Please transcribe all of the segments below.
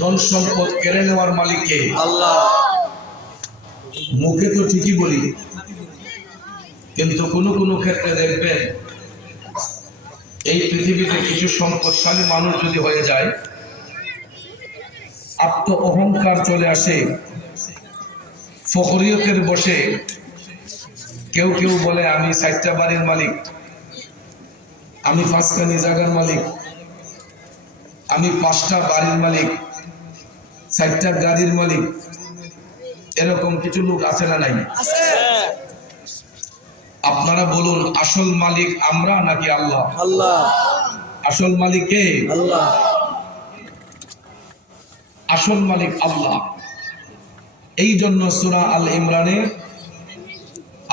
ধন সম্পদ কেড়ে নেওয়ার মালিক কে? আল্লাহ। মুখে তো ঠিকই বলি, কিন্তু কোনো কোনো ক্ষেত্রে দেখবেন এই পৃথিবীতে কিছু সম্পদশালী মানুষ যদি হয়ে যায়, আত্ম অহংকার চলে আসে, ফখরিয়তের বসে কেউ কেউ বলে আমি 60টা বাড়ির মালিক, আমি 5খানি জায়গার মালিক, আমি 5টা বাড়ির মালিক, 60টা গাড়ির মালিক। এরকম কিছু লোক আছে না নাই? আপনারা বলুন, আসল মালিক আমরা নাকি আল্লাহ? আল্লাহ। আসল মালিক কে? আল্লাহ। আসল মালিক আল্লাহ। এই জন্য সূরা আল ইমরানে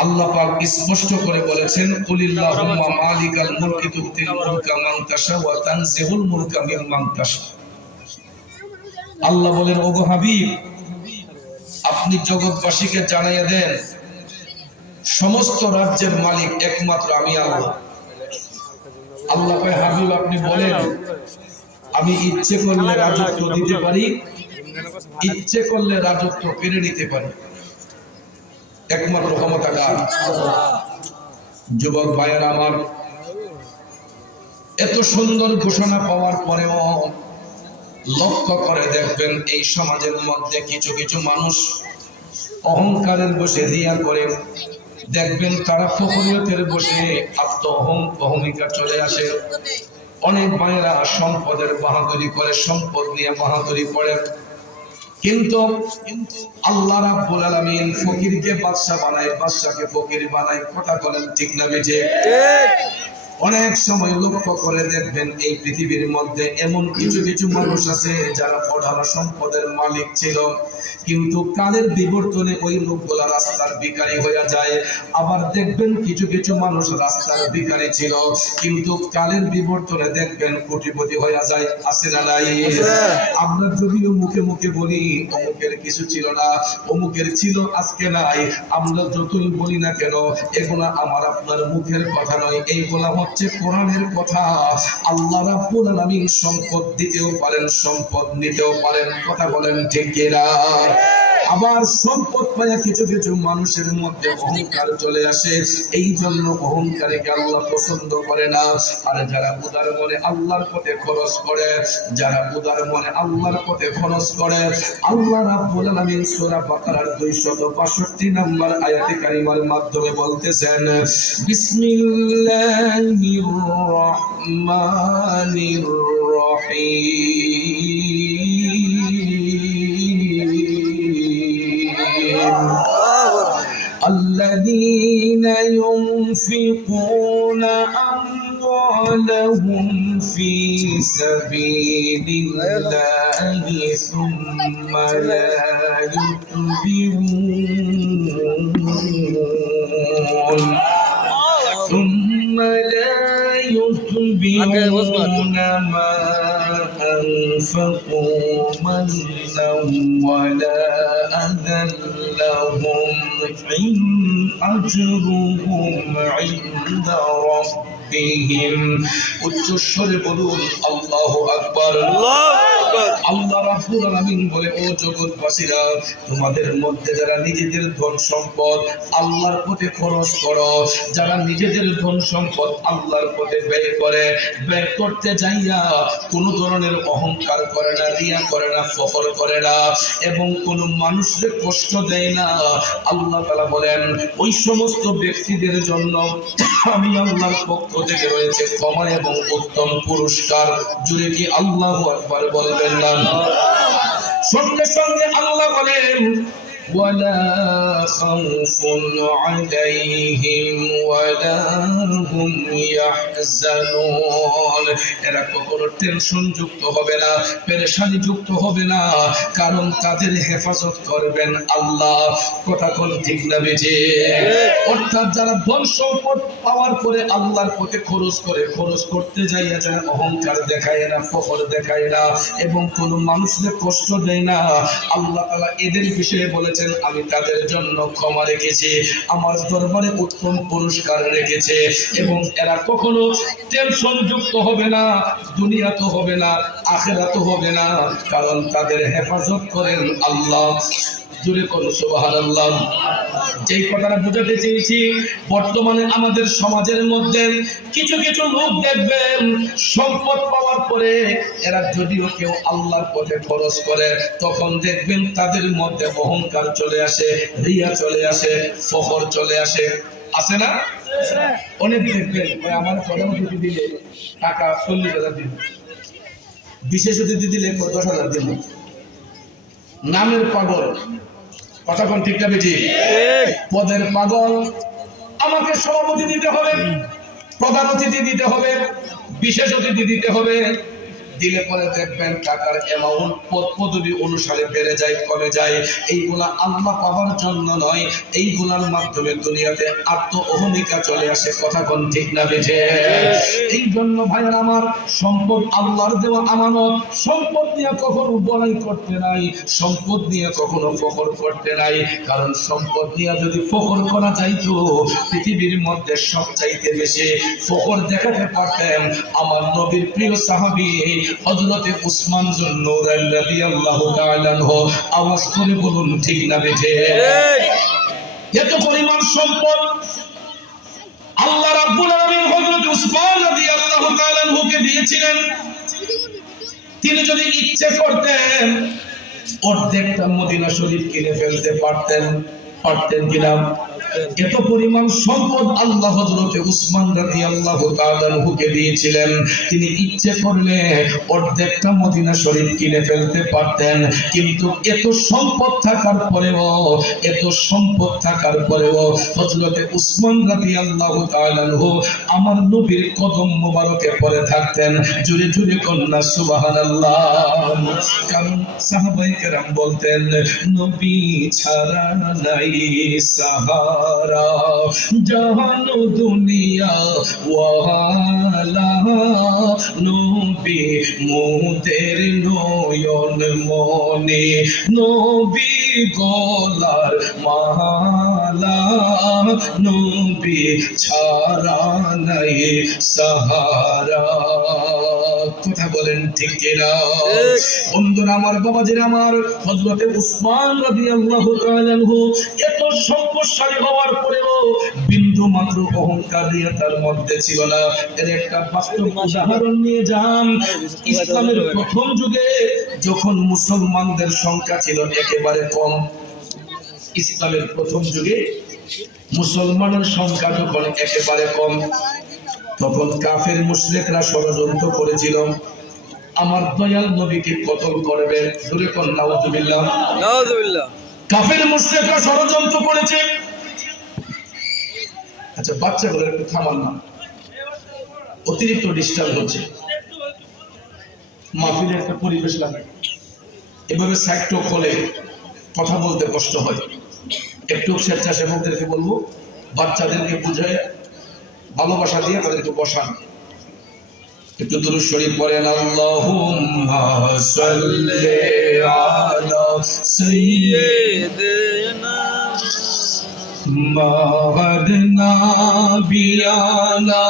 আল্লাহ পাক স্পষ্ট করে বলেছেন, কুলিল্লাহুম্মা মালিকাল মুলকি তুতিল মুলকা মান তাশা ওয়া তানজিহুল মুলকা মিম্মান তাশা। আল্লাহ বলেন, ওগো হাবিব, আপনি জগৎবাসীকে জানাইয়া দেন সমস্ত রাজ্যের মালিক একমাত্র আমি আল্লাহ। আল্লাহ কয়, হাবিব আপনি বলেন, আমি ইচ্ছে করলে রাজত্ব দিতে পারি, ইচ্ছে করলে রাজত্ব কেড়ে নিতে পারি, একমাত্র ক্ষমতা কার? যুবক ভাইয়েরা আমার, এত সুন্দর ঘোষণা পাওয়ার পরেও লক্ষ্য করে দেখবেন এই সমাজের মধ্যে কিছু কিছু মানুষ অহংকারের বসে রিয়া করে, দেখবেন তারা ফখরিয়তের বসে আত্ম অহমিকা চলে আসে। অনেক ভাইয়েরা সম্পদের বাহাদুরি করে, সম্পদ নিয়ে বাহাদুরি করে, কিন্তু আল্লাহ রাব্বুল আলামিন ফকিরকে বাদশা বানায়, বাদশাকে ফকির বানায়। কথা বলেন ঠিক না বেঠিক? অনেক সময় লক্ষ্য করে দেখবেন এই পৃথিবীর মধ্যে এমন কিছু কিছু মানুষ আছে যারা অঢালা সম্পদের মালিক ছিল, কিন্তু কালের বিবর্তনে ওই লোকগুলা রাস্তার ভিখারি হয়ে যায়। আবার দেখবেন কিছু কিছু মানুষ রাস্তার ভিখারি ছিল, কিন্তু কালের বিবর্তনে দেখবেন কোটিপতি হয়ে যায়। আছে না নাই? আমরা যদিও মুখে মুখে বলি অমুকের কিছু ছিল না, অমুকের ছিল আজকে নাই, আমরা যতই বলি না কেন এগুলা আমার আপনার মুখের কথা নয়, এইগুলা হচ্ছে কোরআনের কথা। আল্লাহ রাব্বুল আলামিন সম্পদ দিতেও পারেন, সম্পদ নিতেও পারেন। কথা বলেন ঠিক কিনা? আবার সম্পদ পাইয়া কিছু কিছু মানুষের মধ্যে অহংকার চলে আসে, এই জন্য অহংকারীকে আল্লাহ পছন্দ করে না। আর যারা উদার মনে আল্লাহর পথে খরচ করে, যারা উদার মনে আল্লাহর পথে খরচ করে, আল্লাহ রাব্বুল আলামিন সূরা বাকারার 262 নম্বর আয়াতে কারিমার মাধ্যমে বলতেছেন, বিসমিল্লাহির রহমানির রহিম, الذين ينفقون أموالهم في سبيل الله ثم لا يتبعون ما أنفقوا منا ولا أذى لهم أجرهم عند ربهم। উচ্চস্বরে বলুন আল্লাহু আকবার। আল্লাহ রাব্বুল আলামিন বলে, ও জগৎবাসীরা, তোমাদের মধ্যে যারা নিজেদের ধন সম্পদ আল্লাহর পথে খরচ করো, যারা নিজেদের ধন সম্পদ আল্লাহর পথে ব্যয় করে, ব্যয় করতে যাইয়া কোনো ধরনের অহংকার করে না, রিয়া করে না, ফখর করে না, এবং কোনো মানুষকে কষ্ট দেয় না, আল্লাহ তাআলা বলেন ওই সমস্ত ব্যক্তিদের জন্য আমি আল্লাহর পক্ষ থেকে রয়েছে ক্ষমা এবং উত্তম পুরস্কার। জুড়ে কি আল্লাহু আকবার বলবেন না? সঙ্গে সঙ্গে আল্লাহ বলেন, ওয়ালা খাউফুন আলাইহিম ওয়ালা হুম ইয়াহজানুন। এরা কখনো টেনশন যুক্ত হবে না, পেরেশানি যুক্ত হবে না, কারণ তাদের হেফাজত করবেন আল্লাহ। কথা কোন ঠিক না বেজে? অর্থাৎ যারা ধন সম্পদ পাওয়ার পরে আল্লাহর পথে খরচ করে, খরচ করতে যাইয়া যারা অহংকার দেখায় না, ফখর দেখায় না, এবং কোনো মানুষকে কষ্ট দেয় না, আল্লাহ তাআলা এদের বিষয়ে বলেছেন করেছেন আমি তাদের জন্য ক্ষমা রেখেছি, আমার দরবারে উত্তম পুরস্কার রেখেছে, এবং এরা কখনো টেনশন যুক্ত হবে না, দুনিয়াতে হবে না, আখিরাতে হবে না, কারণ তাদের হেফাজত করেন আল্লাহ। জোরে করো সুবহানাল্লাহ। যেই কথাটা বোঝাতে চেয়েছি, বর্তমানে আমাদের সমাজের মধ্যে কিছু কিছু লোক দেখবেন সম্পদ পাওয়ার পরে এরা যদিও কেউ আল্লাহর পথে খরচ করে, তখন দেখবেন তাদের মধ্যে অহংকার চলে আসে, রিয়া চলে আসে, ফখর চলে আসে। আছে না? অনেক দেখবেন আমার প্রধান অতিথি দিলে টাকা 40,000 দিন, বিশেষ অতিথি দিলে 10,000 দিন। নামের পাগল, কথা কোন ঠিক না বেটি? পদের পাগল। আমাকে সভাপতি দিতে হবে, প্রধান অতিথি দিতে হবে, বিশেষ অতিথি দিতে হবে, দিলে পরে দেখবেন টাকার অ্যামাউন্ট পদ পদবি অনুসারে বেড়ে যায়, কমে যায়। এইগুলা আল্লাহ পাওয়ার জন্য নয়, এইগুলার মাধ্যমে দুনিয়াতে আত্ম অহমিকা চলে আসে। কথা কোন ঠিক না বেঠে? এই জন্য ভাইয়ের আমার, সম্পদ আল্লাহর দেওয়া আমানত। সম্পদ নিয়ে কখনো বড়াই করতে নাই, সম্পদ নিয়ে কখনো ফখর করতে নাই, কারণ সম্পদ নিয়ে যদি ফখর করা যাইতো পৃথিবীর মধ্যে সবচাইতে বেশি ফখর দেখাতে পারতেন আমার নবীর প্রিয় সাহাবী হযরতে উসমান যুন্নুরাইন রাদিয়াল্লাহু তাআলা আনহু। আওয়াজ করে বলুন ঠিক না বেঠে? এত পরিমাণ সম্পদ আল্লাহ রাব্বুল আলামিন হযরতে উসমান রাদিয়াল্লাহু তাআলা আনহুকে দিয়েছিলেন। তিনি যদি ইচ্ছে করতেন অর্ধেকটা মদিনা শরীফ কিনে ফেলতে পারতেন, পারতেন কিনা? এত পরিমাণ সম্পদ আল্লাহ হযরতে উসমান রাদিয়াল্লাহু তাআলা আনহুকে দিয়েছিলেন। তিনি ইচ্ছে করলে অর্ধেকটা মদিনা শরীফ কিনে ফেলতে পারতেন, কিন্তু এত সম্পদ থাকার পরেও, এত সম্পদ থাকার পরেও হযরতে উসমান রাদিয়াল্লাহু তাআলা আনহু আমার নবীর কদম মোবারকে পড়ে থাকতেন। জোরে জোরে কন্যা সুবহানাল্লাহ। কারণ সাহাবায়ে কেরাম বলতেন নবী ছাড়া নাই সাহারা, জাহানো দুনিয়া ওয়ালা, নবী মোদের নয়ন মনে, নবী গলার মালা, নবী ছাড়া নাই সাহারা। কথা বলেন ঠিক কিনা? বন্ধুরা আমার, বাবাজিরা আমার, হযরতে উসমান রাদিয়াল্লাহু তাআলা আনহু এত সম্পদশালী হওয়ার পরেও বিন্দু মাত্র অহংকার নিয়ে তার মধ্যে ছিল না। এর একটা বাস্তব উদাহরণ নিয়ে যান। ইসলামের প্রথম যুগে যখন মুসলমানদের সংখ্যা ছিল একেবারে কম, ইসলামের প্রথম যুগে মুসলমানের সংখ্যা যখন একেবারে কম, তখন কাফের মুশরিকরা ষড়যন্ত্র করেছিল আমার দয়াল নবীকে কতল করবে। জোরে কোন নাউযুবিল্লাহ। নাউযুবিল্লাহ। কাফের মুশরিকরা ষড়যন্ত্র করেছে। আচ্ছা বাচ্চাগুলো একটু থামান না, অতিরিক্ত ডিস্টার্ব হচ্ছে, মাহফিলের একটা পরিবেশ লাগে। এভাবে সাইডটা খোলে কথা বলতে কষ্ট হয়। একটু স্বেচ্ছাসেবকদেরকে বলবো বাচ্চাদেরকে বুঝায় ভালোবাসা দিয়ে তাদেরকে বসান। একটু দুরূদ শরীফ পড়েন। আল্লাহুম্মা সাল্লি আলা সাইয়্যিদিনা মাওলানা বিয়ানা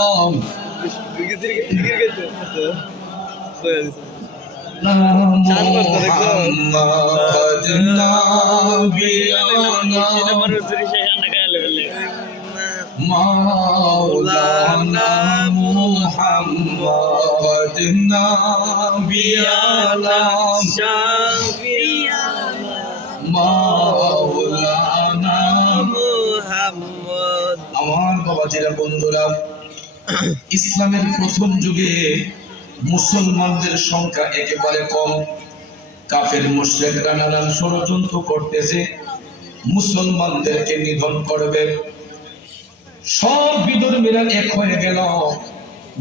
মাওলানা মুহাম্মদ নাবিয়ানা শাফিয়ানা মাওলানা মুহাম্মদ। আমার বাবাজিরা, বন্ধুরা, ইসলামের প্রথম যুগে মুসলমানদের সংখ্যা একেবারে কম। কাফের মুশরিকরা নানান ষড়যন্ত্র করতেছে মুসলমানদেরকে নিধন করবে। সব বিধর্মীরা এক হয়ে গেল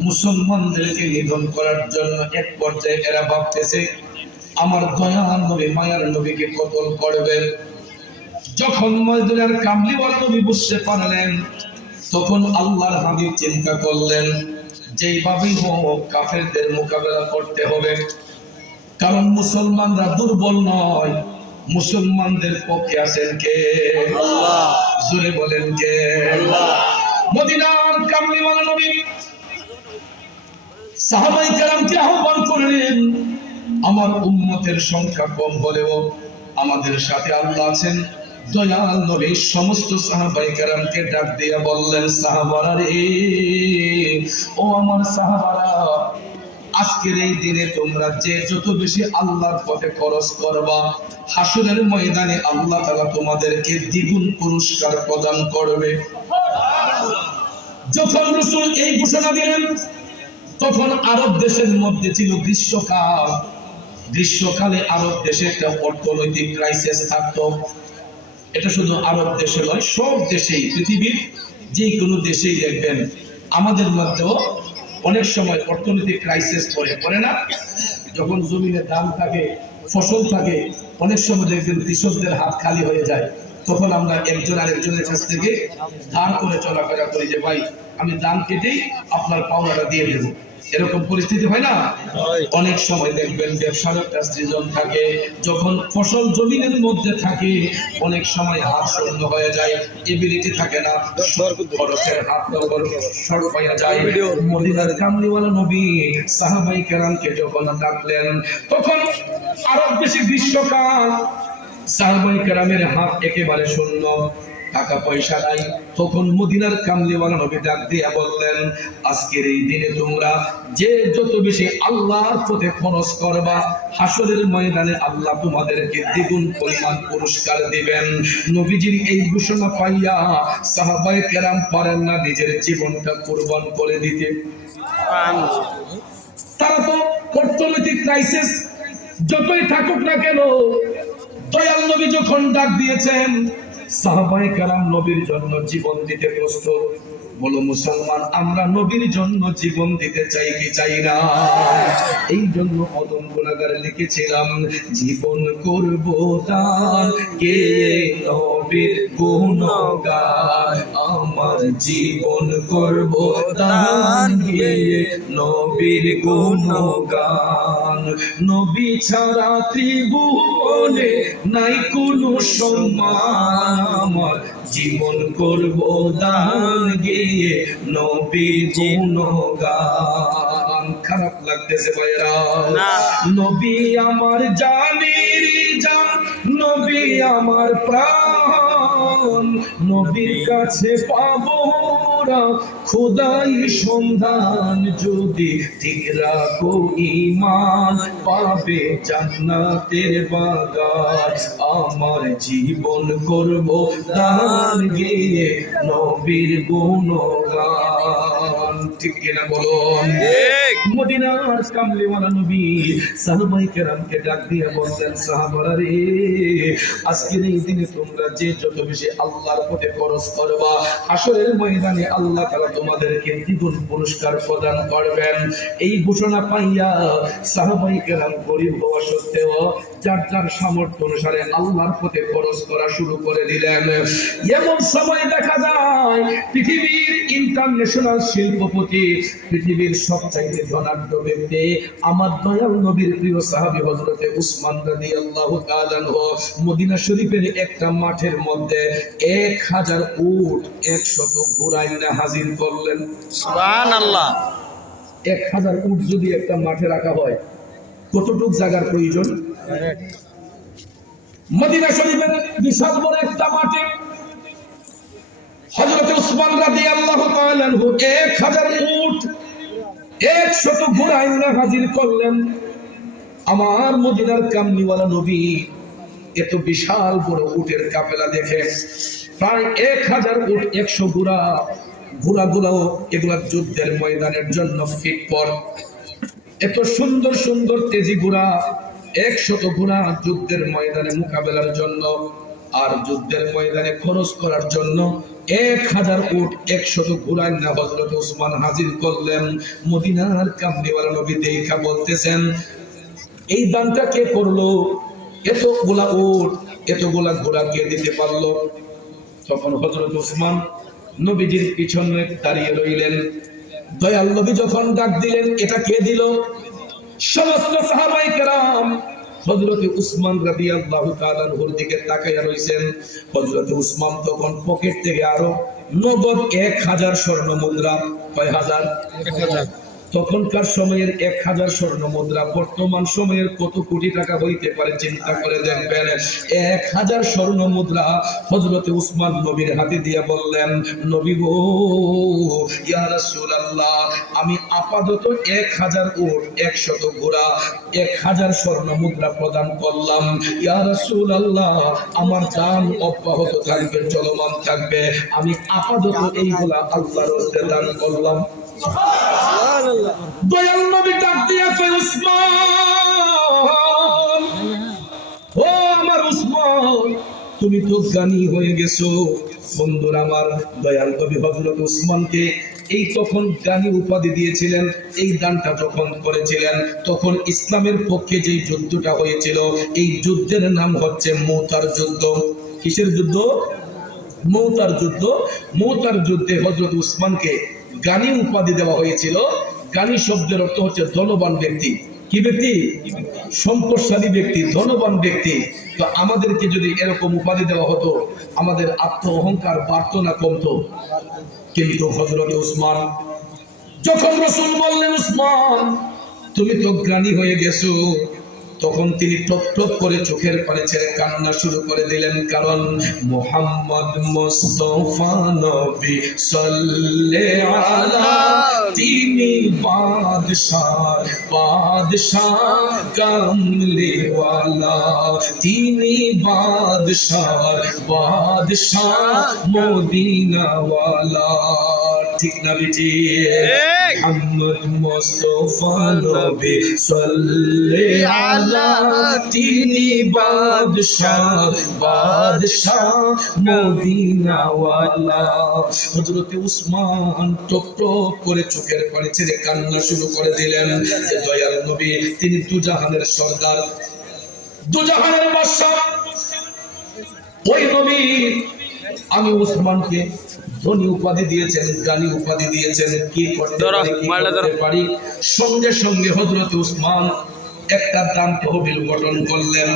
মুসলমানদেরকে নিধন করার জন্য। এক পর্যায়ে এরা ভাবতেছে আমার দয়াল নবী, মায়ার নবীকে কতল করবে। যখন মদিনার কামলিওয়ালা নবী বুঝতে পারলেন, তখন আল্লাহর হাবিব চিন্তা করলেন যেইভাবেই হোক কাফেরদের মোকাবেলা করতে হবে, কারণ মুসলমানরা দুর্বল নয়, মুসলমানদের পক্ষে আছেন কে? আল্লাহ। জোরে বলেন কে? আল্লাহ। মদিনার কামলিওয়ালা নবী সাহাবায়ে কেরামকে আহ্বান করলেন, আমার উম্মতের সংখ্যা কম হলেও আমাদের সাথে আল্লাহ আছেন। দয়াল নবী সমস্ত সাহাবায়ে কেরামকে ডাক দিয়ে বললেন, সাহাবারা রে, ও আমার সাহাবারা, আজকের এই দিনে তোমরা যে যত বেশি আল্লাহর পথে খরচ করবা, হাসরের ময়দানে আল্লাহ তাআলা তোমাদেরকে দ্বিগুণ পুরস্কার প্রদান করবে। যখন রাসূল এই ঘোষণা দিলেন, তখন আরব দেশের মধ্যে ছিল গ্রীষ্মকাল। গ্রীষ্মকালে আরব দেশে একটা অর্থনৈতিক ক্রাইসিস থাকতো। এটা শুধু আরব দেশে নয়, সব দেশেই, পৃথিবীর যে কোনো দেশেই দেখবেন আমাদের মধ্যেও অনেক সময় অর্থনৈতিক ক্রাইসিস পড়ে না? যখন জমিনের দাম থাকে, ফসল থাকে, অনেক সময় দেখবেন কৃষকদের হাত খালি হয়ে যায়। তখন আমরা একজন আরেকজনের কাছ থেকে ধার করে চলাফেরা করি যে ভাই আমি দাম কেটেই আপনার পাওনাটা দিয়ে দেবো। এরকম পরিস্থিতি হয় না? অনেক সময় দেখবেন ব্যবসার একটা সৃজন থাকে, যখন ফসল জমিনের মধ্যে থাকে অনেক সময় হাত শূন্য হয়ে যায়, এবিলিটি থাকে না, খরচের হাত সর হয়ে যায়। মদিনার কামলিওয়ালা নবী সাহাবায়ে কেরামকে যখন ডাকলেন, তখন আরব দেশে গ্রীষ্মকাল, সাহাবায়ে কেরামের হাত একেবারে শূন্য, টাকা পয়সা নাই। তখন মদিনার কামলিওয়ালা নবী ডাক দিয়ে বললেন, আজকের এই দিনে তোমরা যে যত বেশি আল্লাহর পথে খরচ করবা, হাসরের ময়দানে আল্লাহ তোমাদেরকে দ্বিগুণ পরিমাণ পুরস্কার দিবেন। নবীজির এই ঘোষণা পাইয়া সাহাবায়ে কেরাম পারেন না নিজের জীবনটা কুরবান করে দিতে। তারা তো অর্থনৈতিক ক্রাইসিস যতই থাকুক না কেন, দয়াল নবী যখন ডাক দিয়েছেন, সাহাবায়ে কেরাম নবীর জন্য জীবন দিতে প্রস্তুত। বলো মুসলমান, আমরা নবীর জন্য জীবন দিতে চাই কি চাই না? এই জন্য অদম গুনাহগার লিখেছিলাম, জীবন করব তার কে নবীর গুণগান, আমার জীবন করব তার কে নবীর গুণগান। নবী ছাড়া ত্রিভুবনে নাই কোনো সম্মান, আমার জীবন করব দান গিয়ে নবীর গুণগান। খারাপ লাগতেছে ভাইরা? নবী আমার জানের জান, নবী আমার প্রাণ, নবীর কাছে পাবো খোদাই সন্ধান, যদি ঠিক রাখো ঈমান পাবে জান্নাতের বাগান, আমার জীবন করব দান গিয়ে নবীর গুণগান। ঠিক কিনা বলুন? মদিনার কামলিওয়ালা নবী সাহাবায়ে কেরামকে ডাক দিয়ে বললেন, সাহাবারা রে, আজকের এই দিনে তোমরা যে যত বেশি আল্লাহর পথে খরচ করবা, হাসরের ময়দানে আল্লাহ তাআলা তোমাদেরকে দ্বিগুণ পুরস্কার প্রদান করবেন। এই ঘোষণা পাইয়া সাহাবায়ে কেরাম গরীব হওয়া সত্ত্বেও যার যার সামর্থ্য অনুসারে আল্লাহর পথে খরচ করা শুরু করে দিলেন। এমন সময় দেখা যায় পৃথিবীর ইন্টারন্যাশনাল শিল্পপতি, পৃথিবীর সবচাইতে ধনাঢ্য ব্যক্তি, আমার দয়াল নবীর প্রিয় সাহাবী হযরতে উসমান রাদিয়াল্লাহু তাআলা আনহু মদিনা শরীফের একটা মাঠের মধ্যে 1000 উট 100 ঘোড়া এনে হাজির করলেন। সুবহানাল্লাহ। 1000 উট যদি একটা মাঠে রাখা হয়, কতটুক জায়গার প্রয়োজন? মদিনা শরীফের বিশাল বড় একটা মাঠে হযরত উসমান রাদিয়াল্লাহু তাআলা আনহু 1000 উট 100 ঘোড়া এনে হাজির করলেন। আমার মদিনার কামলিওয়ালা নবী এত বিশাল বড় উটের কাফেলা দেখে, প্রায় 1000 উট 100 ঘোড়া, ঘোড়াগুলো এগুলা যুদ্ধের ময়দানের জন্য ফিট পর। এত সুন্দর সুন্দর তেজি ঘোড়া, 100 ঘোড়া যুদ্ধের ময়দানে মোকাবেলার জন্য, আর যুদ্ধের ময়দানে খরচ করার জন্য 1000 উট 100 ঘোড়া না হযরত উসমান হাজির করলেন। মদিনার কামলিওয়ালা নবী দেখা বলতেছেন, এই দানটা কে করলো? এতগুলা উট এতগুলা ঘোড়া কে দিতে পারলো? তখন হযরত উসমান নবীজির পিছনে দাঁড়িয়ে রইলেন। দয়াল নবী যখন ডাক দিলেন, এটা কে দিল? সমস্ত সাহাবায়ে কেরাম হযরতে উসমান রাদিয়াল্লাহু তাআলা আনহুর দিকে তাকায়া রইছেন। হযরতে উসমান তখন পকেট থেকে আরো নগদ 1000 স্বর্ণ মুদ্রা, কয় হাজার? 1000। তখনকার সময়ের 1000 স্বর্ণ মুদ্রা বর্তমান সময়ের কত কোটি টাকা হইতে পারে চিন্তা করে দেখবেন। 1000 স্বর্ণ মুদ্রা হযরতে উসমান নবীর হাতে দিয়ে বললেন, নবী গো, ইয়া রাসূলুল্লাহ, আমি আপাতত 1000 উট, 100 ঘোড়া, 1000 স্বর্ণ মুদ্রা প্রদান করলাম। ইয়া রাসূলুল্লাহ, আমার দান অব্যাহত থাকবে, চলমান থাকবে। আমি আপাতত এইগুলা আল্লাহর রাস্তায় দান করলাম। দয়াল নবী ডাক দিয়া কয়, উসমান, ও আমার উসমান, তুমি তো জ্ঞানী হয়ে গেছো। বন্ধুরা আমার, দয়াল নবী হযরত উসমানকে এই তখন জ্ঞানী উপাধি দিয়েছিলেন। এই দানটা যখন করেছিলেন তখন ইসলামের পক্ষে যে যুদ্ধটা হয়েছিল, এই যুদ্ধের নাম হচ্ছে মুতার যুদ্ধ। কিসের যুদ্ধ? মুতার যুদ্ধ। মুতার যুদ্ধে হযরত উসমানকে জ্ঞানী উপাধি দেওয়া হয়েছিল। জ্ঞানী শব্দের অর্থ হচ্ছে ধনবান ব্যক্তি। কি ব্যক্তি? সম্পদশালী ব্যক্তি, ধনবান ব্যক্তি। তো আমাদেরকে যদি এরকম উপাধি দেওয়া হতো, আমাদের আত্ম অহংকার বাড়তো না কমতো? কিন্তু হযরত উসমান, যখন রাসূল বললেন, উসমান তুমি তো জ্ঞানী হয়ে গেছো, তখন তিনি টপ টপ করে চোখের পানি ছেড়ে কান্না শুরু করে দিলেন। কারণ মুহাম্মদ মুস্তাফা নবী সাল্লাল্লাহু আলাইহি, তিনি বাদশাহ, বাদশাহ কামলিওয়ালা, তিনি বাদশাহ, বাদশাহ মদিনাওয়ালা। ঠিক না বেটি? মুহাম্মদ মুস্তাফা নবী সাল্লাল্লাহু আলাইহি, তিনি বাদশাহ, বাদশাহ মদিনাওয়ালা। হযরত উসমান টপ টপ করে চোখের পানি ছেড়ে কান্না শুরু করে দিলেন যে দয়াল নবী, তিনি দুজাহানের সরদার, দুজাহানের বাদশা। ওই নবী আমি উসমানকে ধনী উপাধি দিয়েছেন, জ্ঞানী উপাধি দিয়েছেন, কি করতে পারি? সঙ্গে সঙ্গে হযরত উসমান একটা দান তহবিল গঠন করলেন।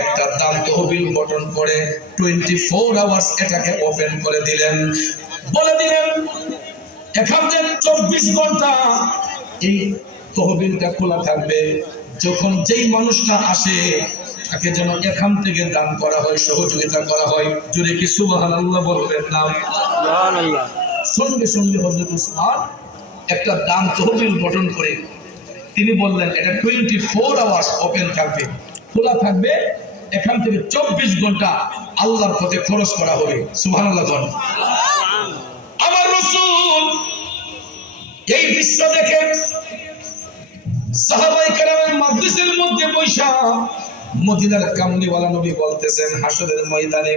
একটা দান তহবিল গঠন করে 24 আওয়ার্স এটাকে ওপেন করে দিলেন। বলে দিলেন এখান থেকে 24 ঘন্টা এই তহবিলটা খোলা থাকবে। যখন যেই মানুষটা আসে তাকে যেন এখান থেকে দান করা হয়, সহযোগিতা করা হয়। জোরে কি সুবহানাল্লাহ বলবেন না? সুবহানাল্লাহ। সঙ্গে সঙ্গে হযরত উসমান একটা দান তহবিল গঠন করে তিনি বললেন এটা 24 আওয়ার্স ওপেন থাকবে, খোলা থাকবে। এখান থেকে 24 ঘন্টা আল্লাহর পথে খরচ করা হবে। সুবহানাল্লাহ বলেন। আমার রাসূল এই দৃশ্য দেখে সাহাবায়ে কেরামের মাজলিসের মধ্যে বসা মদিনার কামলিওয়ালা নবী বলতেছেন, হাসরের ময়দানে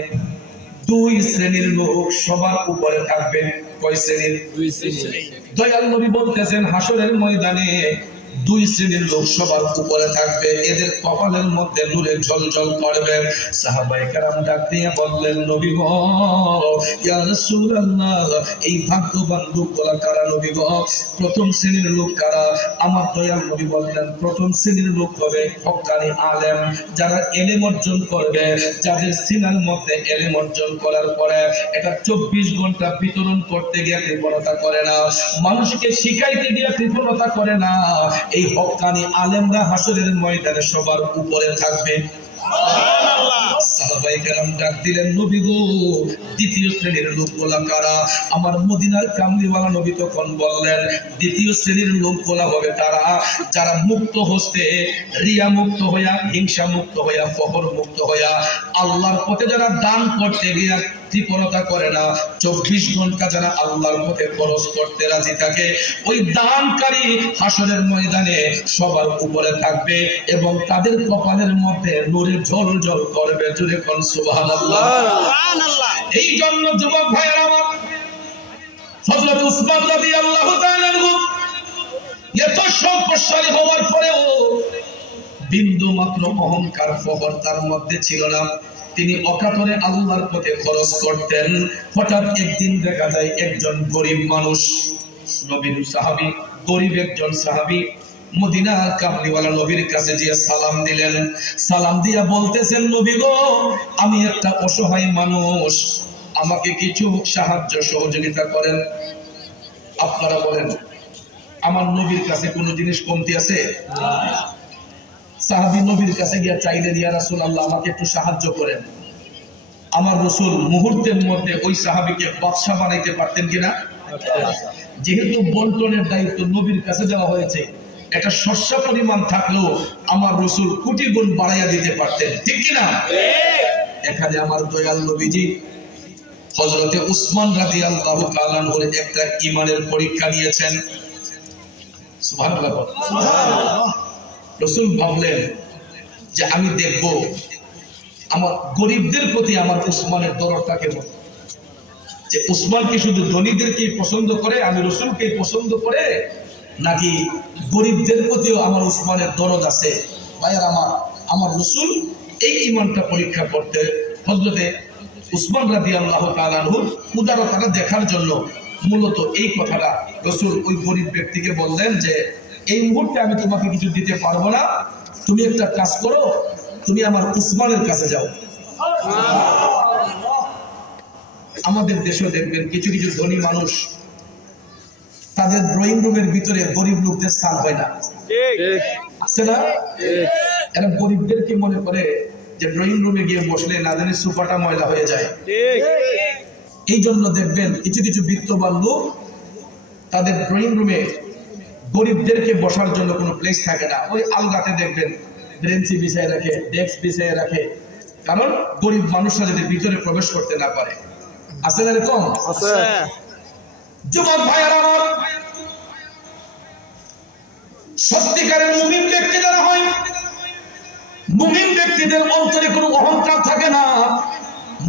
2 শ্রেণীর লোক সবার উপরে থাকবে। কয় শ্রেণীর? 2 শ্রেণী। দয়াল নবী বলতেছেন হাসরের ময়দানে 2 শ্রেণীর লোক সবার উপরে থাকবে, এদের কপালের মধ্যে নূরে ঝলঝল করবে। সাহাবায়ে কেরাম ডাক দিয়ে বললেন, নবী গো, ইয়া রাসূলুল্লাহ, এই ভাগ্যবান লোকগুলা কারা নবী গো? প্রথম শ্রেণীর লোক কারা? আমার দয়াল নবী বললেন প্রথম শ্রেণীর লোক হবে হক্কানি আলেম, যারা ইলম অর্জন করবে, যাদের সিনার মধ্যে ইলম অর্জন করার পরে এটা 24 ঘন্টা বিতরণ করতে গিয়ে কৃপণতা করে না, মানুষকে শিখাইতে গিয়ে কৃপণতা করে না। এই হক্কানি আলেমরা হাসরের ময়দানে সবার উপরে থাকবে। সুবহানাল্লাহ। সাহাবায়ে কেরাম ডাক দিলেন, নবী গো, দ্বিতীয় শ্রেণীর লোকগুলা কারা? আমার মদিনার কামলিওয়ালা নবী তখন বললেন দ্বিতীয় শ্রেণীর লোকগুলা হবে তারা যারা মুক্ত হস্তে, রিয়া মুক্ত হইয়া, হিংসা মুক্ত হইয়া, ফখর মুক্ত হইয়া আল্লাহর পথে যারা দান করতে গিয়া কৃপণতা করে না, 24 ঘন্টা যারা আল্লাহর পথে খরচ করতে রাজি থাকে, ওই দানকারী হাসরের ময়দানে সবার উপরে থাকবে এবং তাদের কপালের মধ্যে নূরে ঝলঝল করবে। জোরে কোন সুবহানাল্লাহ। সুবহানাল্লাহ। এই জন্য যুবক ভাইয়েরা আমার, হযরত উসমান রাদিয়াল্লাহু তাআলা আনহু এত সম্পদশালী হওয়ার পরেও বিন্দু মাত্র অহংকার ফখর তার মধ্যে ছিল না। তিনি অকাতরে আল্লাহর পথে খরচ করতেন। হঠাৎ একদিন দেখা যায় একজন গরিব মানুষ, নবীর সাহাবী, গরিব একজন সাহাবী, মদিনার কামলিওয়ালা নবীর কাছে গিয়ে সালাম দিলেন। সালাম দিয়া বলতেছেন, নবী গো, আমি একটা অসহায় মানুষ, আমাকে কিছু সাহায্য সহযোগিতা করেন। আপনারা বলেন, আমার নবীর কাছে কোনো জিনিস কমতি আছে? সাহাবী নবীর কাছে গিয়া চাইলেন, ইয়া রাসূলুল্লাহ, আমাকে একটু সাহায্য করেন। আমার রাসূল মুহূর্তের মধ্যে ওই সাহাবীকে বাদশা বানাইতে পারতেন কিনা? যেহেতু বন্টনের দায়িত্ব নবীর কাছে দেওয়া হয়েছে, একটা শস্য পরিমাণ থাকলেও আমার রাসূল কোটি গুণ বাড়াইয়া দিতে পারতেন, ঠিক কিনা? এখানে আমার দয়াল নবীজি হযরতে উসমান রাদিয়াল্লাহু তাআলা আনহুর একটা ঈমানের পরীক্ষা নিয়েছেন। সুবহানাল্লাহ। রাসূল ভাবলেন যে আমি দেখব আমার গরিবদের প্রতি আমার উসমানের দরদটা কেমন, যে উসমান কি শুধু ধনীদেরকে পছন্দ করে, আমি রাসূলকে পছন্দ করে, নাকি গরিবদের প্রতিও আমার উসমানের দরদ আছে। ভাইয়ার আমার রাসূল এই ঈমানটা পরীক্ষা করতে হযরতে উসমান রাদিয়াল্লাহু তাআলা আনহুর উদারতাটা দেখার জন্য মূলত এই কথাটা রাসূল ওই গরিব ব্যক্তিকে বললেন যে এই মুহূর্তে আমি তোমাকে কিছু দিতে পারবো না, তুমি একটা কাজ করো, তুমি আমার উসমানের কাছে যাও। আমাদের দেশে দেখবেন কিছু কিছু ধনী মানুষ, তাদের ড্রয়িং রুমের ভিতরে গরিব লোকদের স্থান হয় না, আছে না? এরা গরিবদেরকে মনে করে যে ড্রয়িং রুমে গিয়ে বসলে না জানি সোফাটা ময়লা হয়ে যায়। এই জন্য দেখবেন কিছু কিছু বিত্তবান লোক তাদের ড্রয়িং রুমে গরিবদেরকে বসার জন্য কোনো প্লেস থাকে না, ওই আলগাতে দেখবেন বেঞ্চি বিছায় রাখে, ডেস্ক বিছায় রাখে, কারণ গরিব মানুষরা যদি ভিতরে প্রবেশ করতে না পারে। আছে না এরকম? যুবক ভাইয়েরা আমার, সত্যিকারের মুমিন ব্যক্তি যারা হয়, মুমিন ব্যক্তিদের অন্তরে কোনো অহংকার থাকে না,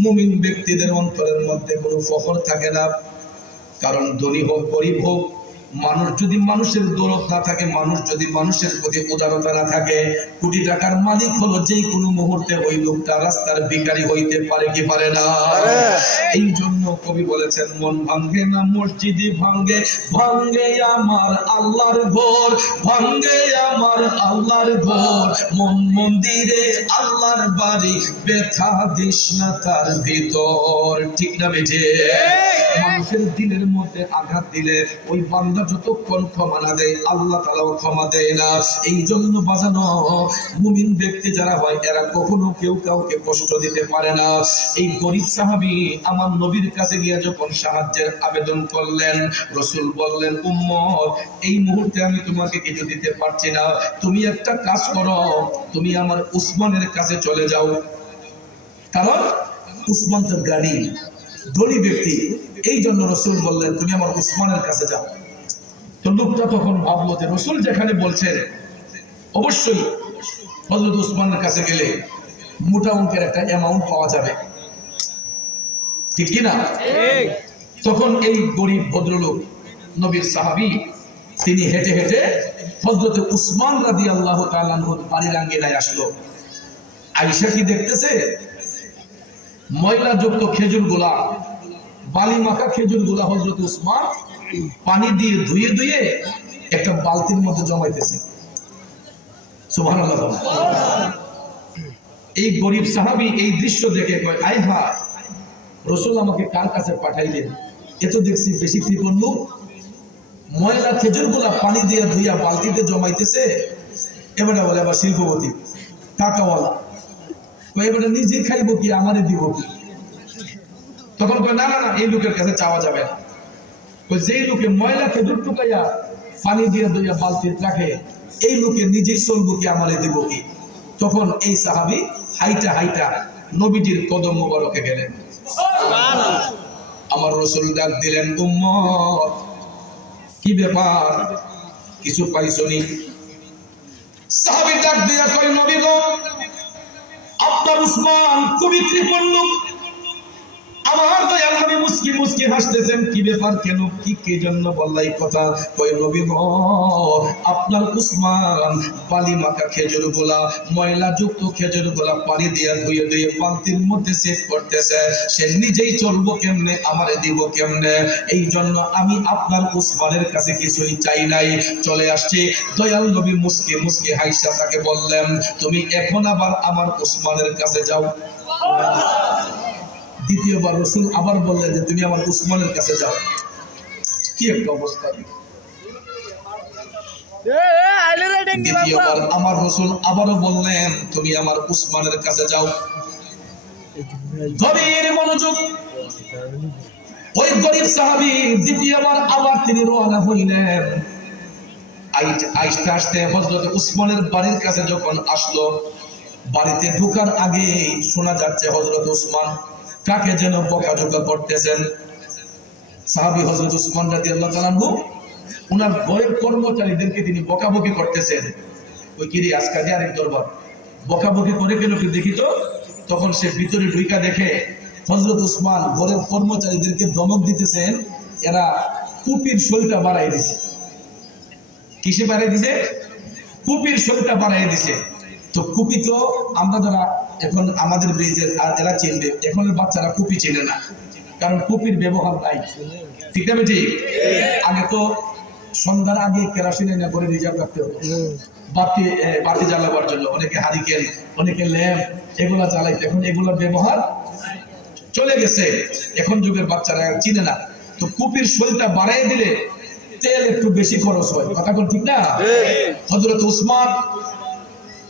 মুমিন ব্যক্তিদের অন্তরের মধ্যে কোনো ফখর থাকে না। কারণ ধনী হোক গরিব হোক, মানুষ যদি মানুষের দরদ না থাকে, মানুষ যদি মানুষের প্রতি উদারতা না থাকে, কোটি টাকার মালিক হলো যেই কোনো মুহূর্তে ওই লোকটা রাস্তার ভিখারি হইতে পারে কি পারে না? এই জন্য কবি বলেছেন, মন ভাঙ্গে না মসজিদে ভাঙ্গে, ভাঙ্গে আমার আল্লাহর ঘর, ভাঙ্গে আমার আল্লাহর ঘর, মন মন্দিরে আল্লাহর বাড়ি, ব্যথা দিস না তার ভিতর। ঠিক না বেঠে? মানুষের দিলের মধ্যে আঘাত দিলে ওই বান্দা যতক্ষণ ক্ষমা না দেয়, আল্লাহ তাআলাও ক্ষমা দেয় না। এই জন্য বাজানো মুমিন ব্যক্তি যারা হয়, এরা কখনো কেউ কাউকে কষ্ট দিতে পারে না। এই গরিব সাহাবী আমার নবীর কাছে গিয়ে যখন সাহায্যের আবেদন করলেন, রাসূল বললেন, উম্মত, এই মুহূর্তে আমি তোমাকে কিছু দিতে পারছি না, তুমি একটা কাজ করো, তুমি আমার উসমানের কাছে চলে যাও। কারণ উসমান তো গাড়ি ধনী ব্যক্তি, এই জন্য রাসূল বললেন তুমি আমার উসমানের কাছে যাও। তো লোকটা তখন ভাবলো যে রাসূল যেখানে বলছেন, অবশ্যই হযরত উসমানের কাছে গেলে মোটা অঙ্কের একটা অ্যামাউন্ট পাওয়া যাবে, ঠিক কি না? তখন এই গরিব ভদ্রলোক নবীর সাহাবী, তিনি হেঁটে হেঁটে হযরত উসমান রাদিয়াল্লাহু তাআলা আনহুর বাড়ির আঙ্গিনায় আসলো। আয়েশা কি দেখতেছে? ময়লাযুক্ত খেজুরগুলা, বালি মাখা খেজুরগুলা হযরত উসমান পানি দিয়ে ধুয়ে ধুয়ে একটা বালতির মধ্যে জমাইতেছে। সুবহানাল্লাহ। এই গরিব সাহাবী এই দৃশ্য দেখে কয়, আয় হা, রাসূল আমাকে কার কাছে পাঠাইলেন? এ তো দেখছি বেশি কৃপণ লোক, ময়লা খেজুরগুলা পানি দিয়ে ধুইয়া বালতিতে জমাইতেছে। এবারে বলে আবার শিল্পপতি, টাকাওয়ালা, এবারে নিজে খাইব কি আমারে দিব কি? তখন কয়, না না না, এই লোকের কাছে চাওয়া যাবে না। যেই লোকে ময়লা খেজুর টুকাইয়া পানি দিয়ে ধুইয়া বালতি রাখে, এই লোকে নিজেই চলবো কি আমারে দিব কি? তখন এই সাহাবী হাইটা হাইটা নবীজির কদম মোবারকে গেলেন। আমার রাসূল ডাক দিলেন, উম্মত, কি ব্যাপার, কিছু পাইছনি? সাহাবী ডাক দিয়া কয়, নবী গো, আপনার উসমান খুবই কৃপণ লোক, আমার দয়াল নবী মুসলিম মুস্কি মুস্কি হাসতেছেন, কি ব্যাপার, কেন, কি জন্য বললাই কথা? কই নবী গো, আপনার উসমান বালি মাখা খেজুরগুলা, ময়লা যুক্ত খেজুরগুলা পানি দিয়া ধুয়ে ধুয়ে বালতির মধ্যে সেভ করতেছে, সে নিজেই চলবো কেমনে, আমারে দিব কেমনে? এই জন্য আমি আপনার উসমানের কাছে কিছুই চাই নাই, চলে আসছি। দয়াল নবী মুস্কি মুস্কি হাইসা তাকে বললেন, তুমি এখন আবার আমার উসমানের কাছে যাও। দ্বিতীয়বার রাসূল আবার বললেন যে তুমি আমার উসমানের কাছে যাও। কি একটা অবস্থা! দ্বিতীয়বার আমার রাসূল আবারও বললেন, তুমি আমার উসমানের কাছে যাও। গভীর মনোযোগ। ওই গরিব সাহাবী দ্বিতীয়বার আবার তিনি রওনা হইলেন। আইসতে আস্তে হযরত উসমানের বাড়ির কাছে যখন আসলো, বাড়িতে ঢোকার আগে শোনা যাচ্ছে হযরত উসমান কাকে যেন বকাঝকা করতেছেন। সাহাবী হযরত উসমান রাদিয়াল্লাহু তাআলা আনহু ওনার ঘরের কর্মচারীদেরকে তিনি বকাবকি করতেছেন। ওই কিরে আজকে আরেক দরবার বকাবকি করে কেন কি দেখি তো। তখন সে ভিতরে ঢুইকা দেখে হযরত উসমান ঘরের কর্মচারীদেরকে ধমক দিতেছেন, এরা কুপির শৈলটা বাড়াই দিছে। কিসে বাড়াই দিছে? কুপির শৈলটা বাড়াই দিছে। তো কুপি তো আমরা যারা এখন আমাদের ব্রিজের আর এরা চিনবে, এখনের বাচ্চারা কুপি চিনে না, কারণ কুপির ব্যবহার নাই। ঠিক না বেটি? আগে তো সন্ধ্যার আগে কেরোসিন এনে করে রিজার্ভ রাখতে হতো বাতি জ্বালাবার জন্য। অনেকে হারিকেন, অনেকে ল্যাম্প এগুলা জ্বালাইতে, এখন এগুলোর ব্যবহার চলে গেছে, এখন যুগের বাচ্চারা চিনে না। তো কুপির শৈলটা বাড়াই দিলে তেল একটু বেশি খরচ হয়, কথা কোন ঠিক না? হযরত উসমান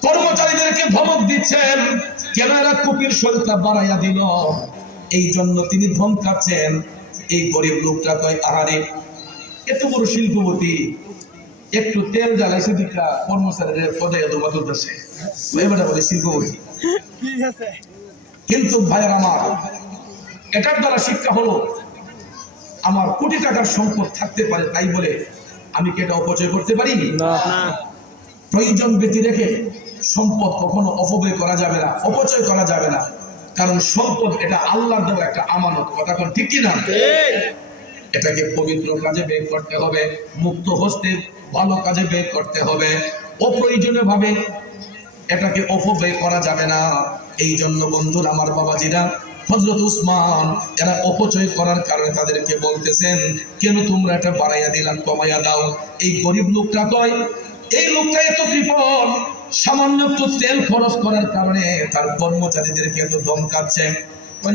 কর্মচারীদেরকে ধমক দিচ্ছেন, কেন এরা কুপির শৈলটা বাড়াইয়া দিল, এই জন্য তিনি ধমকাচ্ছেন। এই গরিব লোকটা কয়, আহারে এত বড় শিল্পপতি, একটু তেল জ্বালাইছে দিকা কর্মচারীদের পদে দোবা তুলতেছে, এবারে বলে শিল্পপতি। কিন্তু ভাইয়ের আমার, এটার দ্বারা শিক্ষা হলো, আমার কোটি টাকার সম্পদ থাকতে পারে, তাই বলে আমি কি এটা অপচয় করতে পারি না? প্রয়োজন ব্যতি রেখে সম্পদ কখনো অপব্যয় করা যাবে না, অপচয় করা যাবে না, কারণ সম্পদ এটা আল্লাহর দেওয়া একটা আমানত, কথা কোন ঠিক কি না? এটাকে পবিত্র কাজে ব্যয় করতে হবে, মুক্ত হস্তে ভালো কাজে ব্যয় করতে হবে, অপ্রয়োজনীয় ভাবে এটাকে অপব্যয় করা যাবে না। এই জন্য বন্ধুরা আমার, বাবাজিরা, হযরত উসমান এরা অপচয় করার কারণে তাদেরকে বলতেছেন, কেন তোমরা এটা বাড়াইয়া দিলাম, কমাইয়া দাও। এই গরিব লোকটা কয়, এই লোকটা এত কৃপণ, সামান্য একটু তেল খরচ করার কারণে তার কর্মচারীদেরকে এত ধমকাচ্ছে,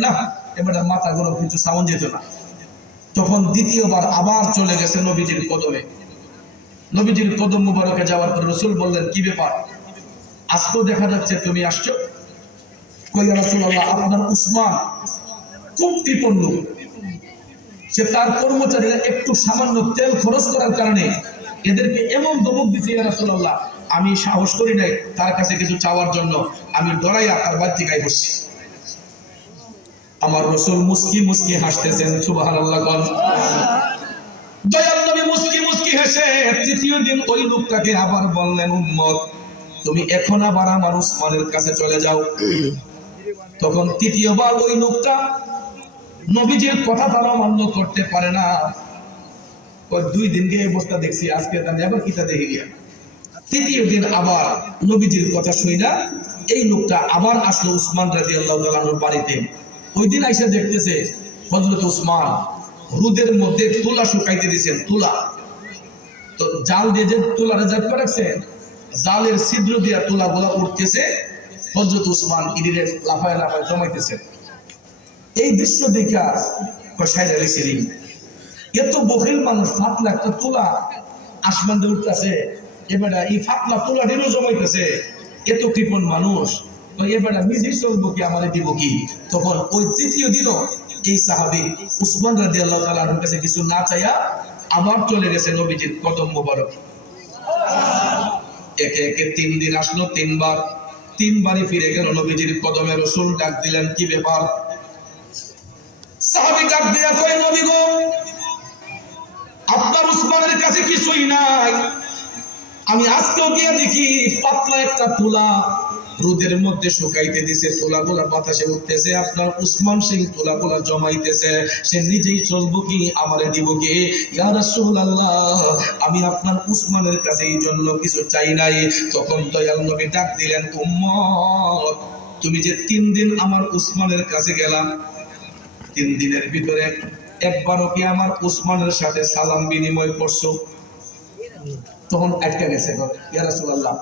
না এবার মাথা গরম কিছু সাউন্ড যেত না। তখন দ্বিতীয়বার আবার চলে গেছে নবীজির কদমে। নবীজির কদম মুবারকে যাওয়ার পর রাসূল বললেন, কি ব্যাপার, আজকেও দেখা যাচ্ছে তুমি আসছো? কই ইয়া রাসূলুল্লাহ, আপনার উসমান খুব কৃপণ লোক, সে তার কর্মচারীরা একটু সামান্য তেল খরচ করার কারণে এদেরকে এমন ধমক দিছে, ইয়া রাসূলুল্লাহ আমি সাহস করি নাই তার কাছে কিছু চাওয়ার জন্য, আমি ডরাইয়া তার বাড়ি থেকে বসছি। আমার রাসূল মুস্কি মুস্কি হাসতেছেন, সুবহানাল্লাহ। দয়াল নবী মুস্কি মুস্কি হেসে তৃতীয় দিন ওই লোকটাকে আবার বললেন, উম্মত তুমি এখন আবার আমার উসমানের কাছে চলে যাও। তখন তৃতীয়বার ওই লোকটা নবীজির কথা তারা মান্য করতে পারে না। ওই 2 দিন গিয়ে অবস্থা দেখছি, আজকে আমি আবার কিতা দেখে গিয়া। তৃতীয় দিন আবার নবীজির কথা শুই না, এই লোকটা আবার আসলো উসমান রাদিয়াল্লাহু তাআলা আনহুর বাড়িতে। ওই দিন আইসা দেখতেছে হযরত উসমান রোদের মধ্যে তুলা শুকাইতে দিয়েছেন, তুলা। তো জাল দিয়ে যে তুলা রেজার্ভ করে রাখছেন, জালের ছিদ্র দিয়া তুলাগুলা উঠতেছে, হযরত উসমান ইদিরে লাফায় লাফায় জমাইতেছে। এই দৃশ্য দেখা কষাইরা রেছিলেন, এত বখিল মানুষ, ফাতলা একটা তুলা আসমান দিয়ে উঠতেছে, এবারে এই ফাতলা তুলা ঢেলে জমাইতেছে, এত কৃপণ মানুষ, তো এবারে নিজেই চলবো কি, আমারে দিব কি? তখন ওই তৃতীয় দিনও এই সাহাবী উসমান রাদিয়াল্লাহু তাআলা আনহুর কাছে কিছু না চাইয়া আবার চলে গেছে নবীজির কদম মোবারক। একে একে 3 দিন আসলো, 3বারই ফিরে গেল নবীজির কদমে। রাসূল ডাক দিলেন, কি ব্যাপার? সাহাবী ডাক দিয়া কয়, নবী গো, আপনার উসমানের কাছে কিছুই নাই, আমি আজকেও গিয়ে দেখি পাতলা একটা তুলা রোদের মধ্যে শুকাইতে দিছে, তুলাগুলা বাতাসে উঠতেছে, আপনার উসমান সিং তুলাগুলা জমাইতেছে, সে নিজেই চলবো কি আমারে দিব কি? ইয়া রাসূলুল্লাহ, আমি আপনার উসমানের কাছে এই জন্য কিছু চাই নাই। তখন দয়াল নবী ডাক দিলেন, উম্মত, তুমি যে 3 দিন আমার উসমানের কাছে গেলাম, 3 দিনের ভিতরে একবারও কি আমার উসমানের সাথে সালাম বিনিময় করছো? তখন আটকে গেছে, ইয়া রাসূলুল্লাহ,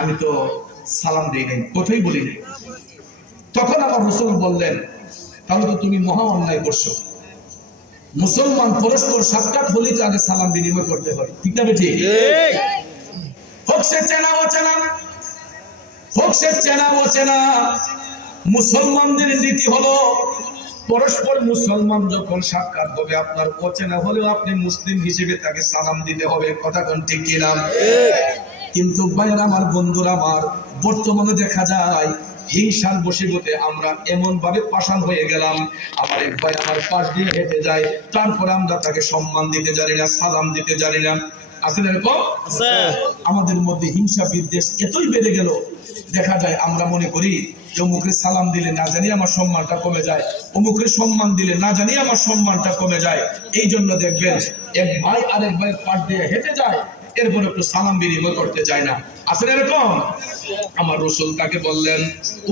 আমি তো সালাম দেই নাই, কথাই বলি নাই। তখন আমার রাসূল বললেন, তাহলে তো তুমি মহা অন্যায় করছো। মুসলমান পরস্পর সাক্ষাৎ হলেই তো আগে সালাম বিনিময় করতে হয়, ঠিক না বেঠিক? হোক সে চেনা অচেনা, হোক সে চেনা অচেনা, মুসলমানদের রীতি হলো পরস্পর মুসলমান যখন সাক্ষাৎ হবে, আপনার অচেনা হলেও আপনি মুসলিম হিসেবে তাকে সালাম দিতে হবে, কথা কোন ঠিক কিনা? কিন্তু ভাইরা আমার, বন্ধুরা আমার, বর্তমানে দেখা যায় হিংসার বশীভূতে আমরা এমন ভাবে পাষাণ হয়ে গেলাম, আমার এক ভাই আমার পাশ দিয়ে হেঁটে যায়, তারপরে আমরা তাকে সম্মান দিতে জানি না, সালাম দিতে জানি না। আসলে এরকম আমাদের মধ্যে হিংসা বিদ্বেষ এতই বেড়ে গেল, দেখা যায় আমরা মনে করি অমুকের সালাম দিলে না জানি আমার সম্মানটা কমে যায়, অমুকের সম্মান দিলে না জানি আমার সম্মানটা কমে যায়। এই জন্য দেখবেন এক ভাই আরেক ভাইয়ের পাশ দিয়ে হেঁটে যায়, এরপর একটু সালাম বিনিময় করতে চায় না। আসলে এরকম আমার রাসূল তাকে বললেন,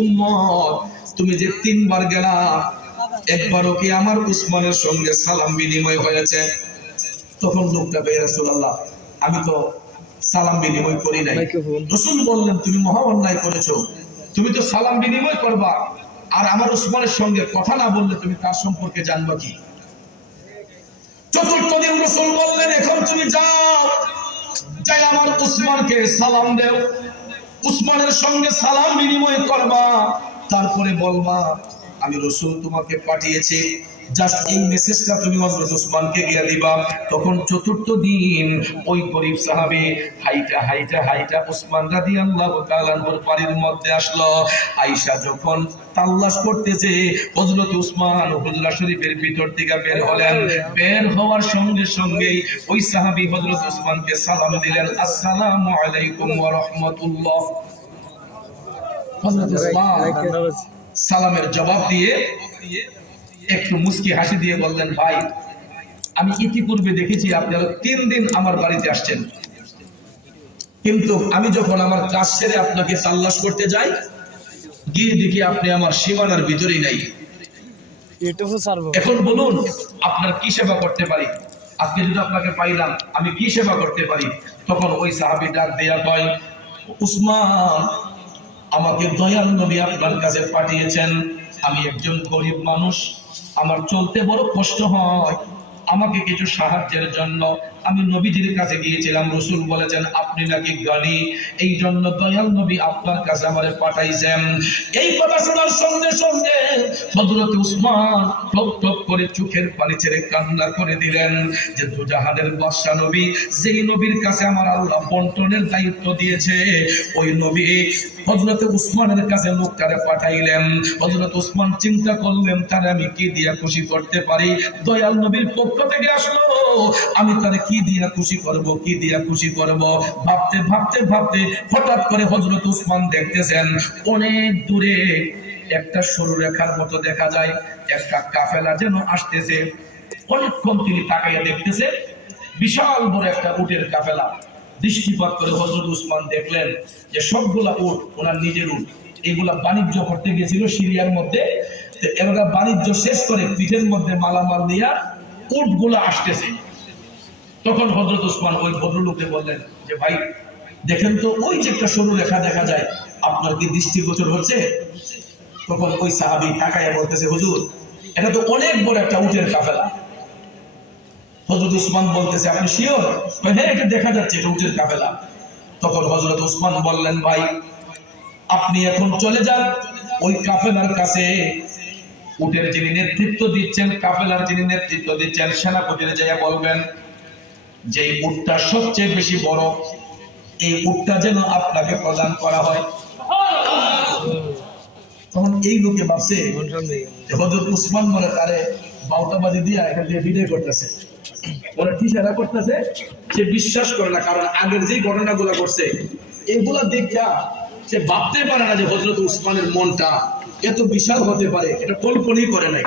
উম্মত, তুমি যে 3 বার গেলা, একবারও কি আমার উসমানের সঙ্গে সালাম বিনিময় হয়েছে? তখন লোকটা বে, রাসূলুল্লাহ, আমি তো সালাম বিনিময় করি নাই। রাসূল বললেন, তুমি মহা অন্যায় করেছো, তুমি তো সালাম বিনিময় করবা, আর আমার উসমানের সঙ্গে কথা না বললে তুমি তার সম্পর্কে জানবা কি? চতুর্থ দিন রাসূল বললেন, এখন তুমি যাও, যাই আমার উসমানকে সালাম দেও, উসমানের সঙ্গে সালাম বিনিময় করবা, তারপরে বলবা আমি রাসূল তোমাকে পাঠিয়েছি, জাস্ট এই মেসেজটা তুমি হযরত উসমানকে গিয়ে দিবা। তখন চতুর্থ দিন ওই গরীব সাহাবী হাইটা হাইটা হাইটা উসমান রাদিয়াল্লাহু তাআলা আনহুর বাড়ির মধ্যে আসলো। আয়েশা যখন তালাশ করতেছে, হযরত উসমান হুজরা শরীফের ভিতর থেকে বের হলেন, বের হওয়ার সঙ্গে সঙ্গেই ওই সাহাবী হযরত উসমানকে সালাম দিলেন, আসসালামু আলাইকুম ওয়া রাহমাতুল্লাহ। হযরত উসমান সালামের জবাব দিয়ে একটু মুস্কি হাসি দিয়ে বললেন, ভাই, আমি ইতিপূর্বে দেখেছি আপনারা 3 দিন আমার বাড়িতে আসছেন, কিন্তু আমি যখন আমার কাজ সেরে আপনাকে তালাশ করতে যাই, গিয়ে দেখি আপনি আমার সীমানার ভিতরেই নাই। এখন বলুন আপনার কি সেবা করতে পারি? আজকে যদি আপনাকে পাইলাম, আমি কি সেবা করতে পারি? তখন ওই সাহাবী ডাক দেয়া কয়, উসমান, আমাকে দয়াল নবী আপনার কাছে পাঠিয়েছেন, আমি একজন গরিব মানুষ, আমার চলতে বড় কষ্ট হয়, আমাকে কিছু সাহায্যের জন্য আমি নবীজির কাছে গিয়েছিলাম, রাসূল বলেছেন আপনি নাকি জ্ঞানী, এই জন্য দয়াল নবী আপনার কাছে আমারে পাঠাইছেন। এই কথা শোনার সঙ্গে সঙ্গে হযরত উসমান টপ টপ করে চোখের পানি ছেড়ে কান্না করে দিলেন, যে দুজাহানের বাদশা নবী, যেই নবীর কাছে আমার আল্লাহ বন্টনের দায়িত্ব দিয়েছে, ওই নবী হযরত উসমানের কাছে লোকটারে পাঠাইলেন। হযরত উসমান চিন্তা করলেন, তারে আমি কি দিয়া খুশি করতে পারি? দয়াল নবীর পক্ষ থেকে আসলো, আমি তারে কি দিয়া খুশি করব, কি দিয়া খুশি করব, ভাবতে ভাবতে ভাবতে হঠাৎ করে হযরত উসমান দেখতেছেন অনেক দূরে একটা সরু রেখার মতো দেখা যায়, একটা কাফেলা যেন আসতেছে। অনেকক্ষণ তিনি তাকাইয়া দেখতেছে, বিশাল বড় একটা উটের কাফেলা। দৃষ্টিপাত করে হযরত উসমান দেখলেন যে সবগুলা উট ওনার নিজের উট, এগুলা বাণিজ্য করতে গেছিল সিরিয়ার মধ্যে, তো এরা বাণিজ্য শেষ করে পিঠের মধ্যে মালামাল নিয়ে উটগুলা আসতেছে। তখন হযরত উসমান ওই ভদ্রলোককে বললেন যে, ভাই দেখেন তো, ওই যে একটা সরু রেখা দেখা যায়, আপনার কি দৃষ্টিগোচর হচ্ছে? তখন ওই সাহাবী তাকাইয়া বলতেছে, হুজুর, এটা তো অনেক বড় একটা উটের কাফেলা। হযরত উসমান বলতেছে, আপনি শিওর? হ্যাঁ, এটা দেখা যাচ্ছে, এটা উটের কাফেলা। তখন হযরত উসমান বললেন, ভাই আপনি এখন চলে যান ওই কাফেলার কাছে, উটের যিনি নেতৃত্ব দিচ্ছেন, কাফেলার যিনি নেতৃত্ব দিচ্ছেন, সেনাপতির যাইয়া বলবেন যে উটটা সবচেয়ে বেশি বড়, এই উটটা যেন আপনাকে প্রদান করা হয়। তখন এই লোকে ভাবছে হযরত উসমান মনে তারে বাউতাবাজি দিয়ে এখান থেকে বিদায় করতেছে, ওরা ঠিকানা করতেছে, সে বিশ্বাস করে না, কারণ আগের যে ঘটনাগুলো ঘটছে এগুলা দেখা সে ভাবতে পারে না যে হযরত উসমানের মনটা এত বিশাল হতে পারে, এটা কল্পনাই করে নাই।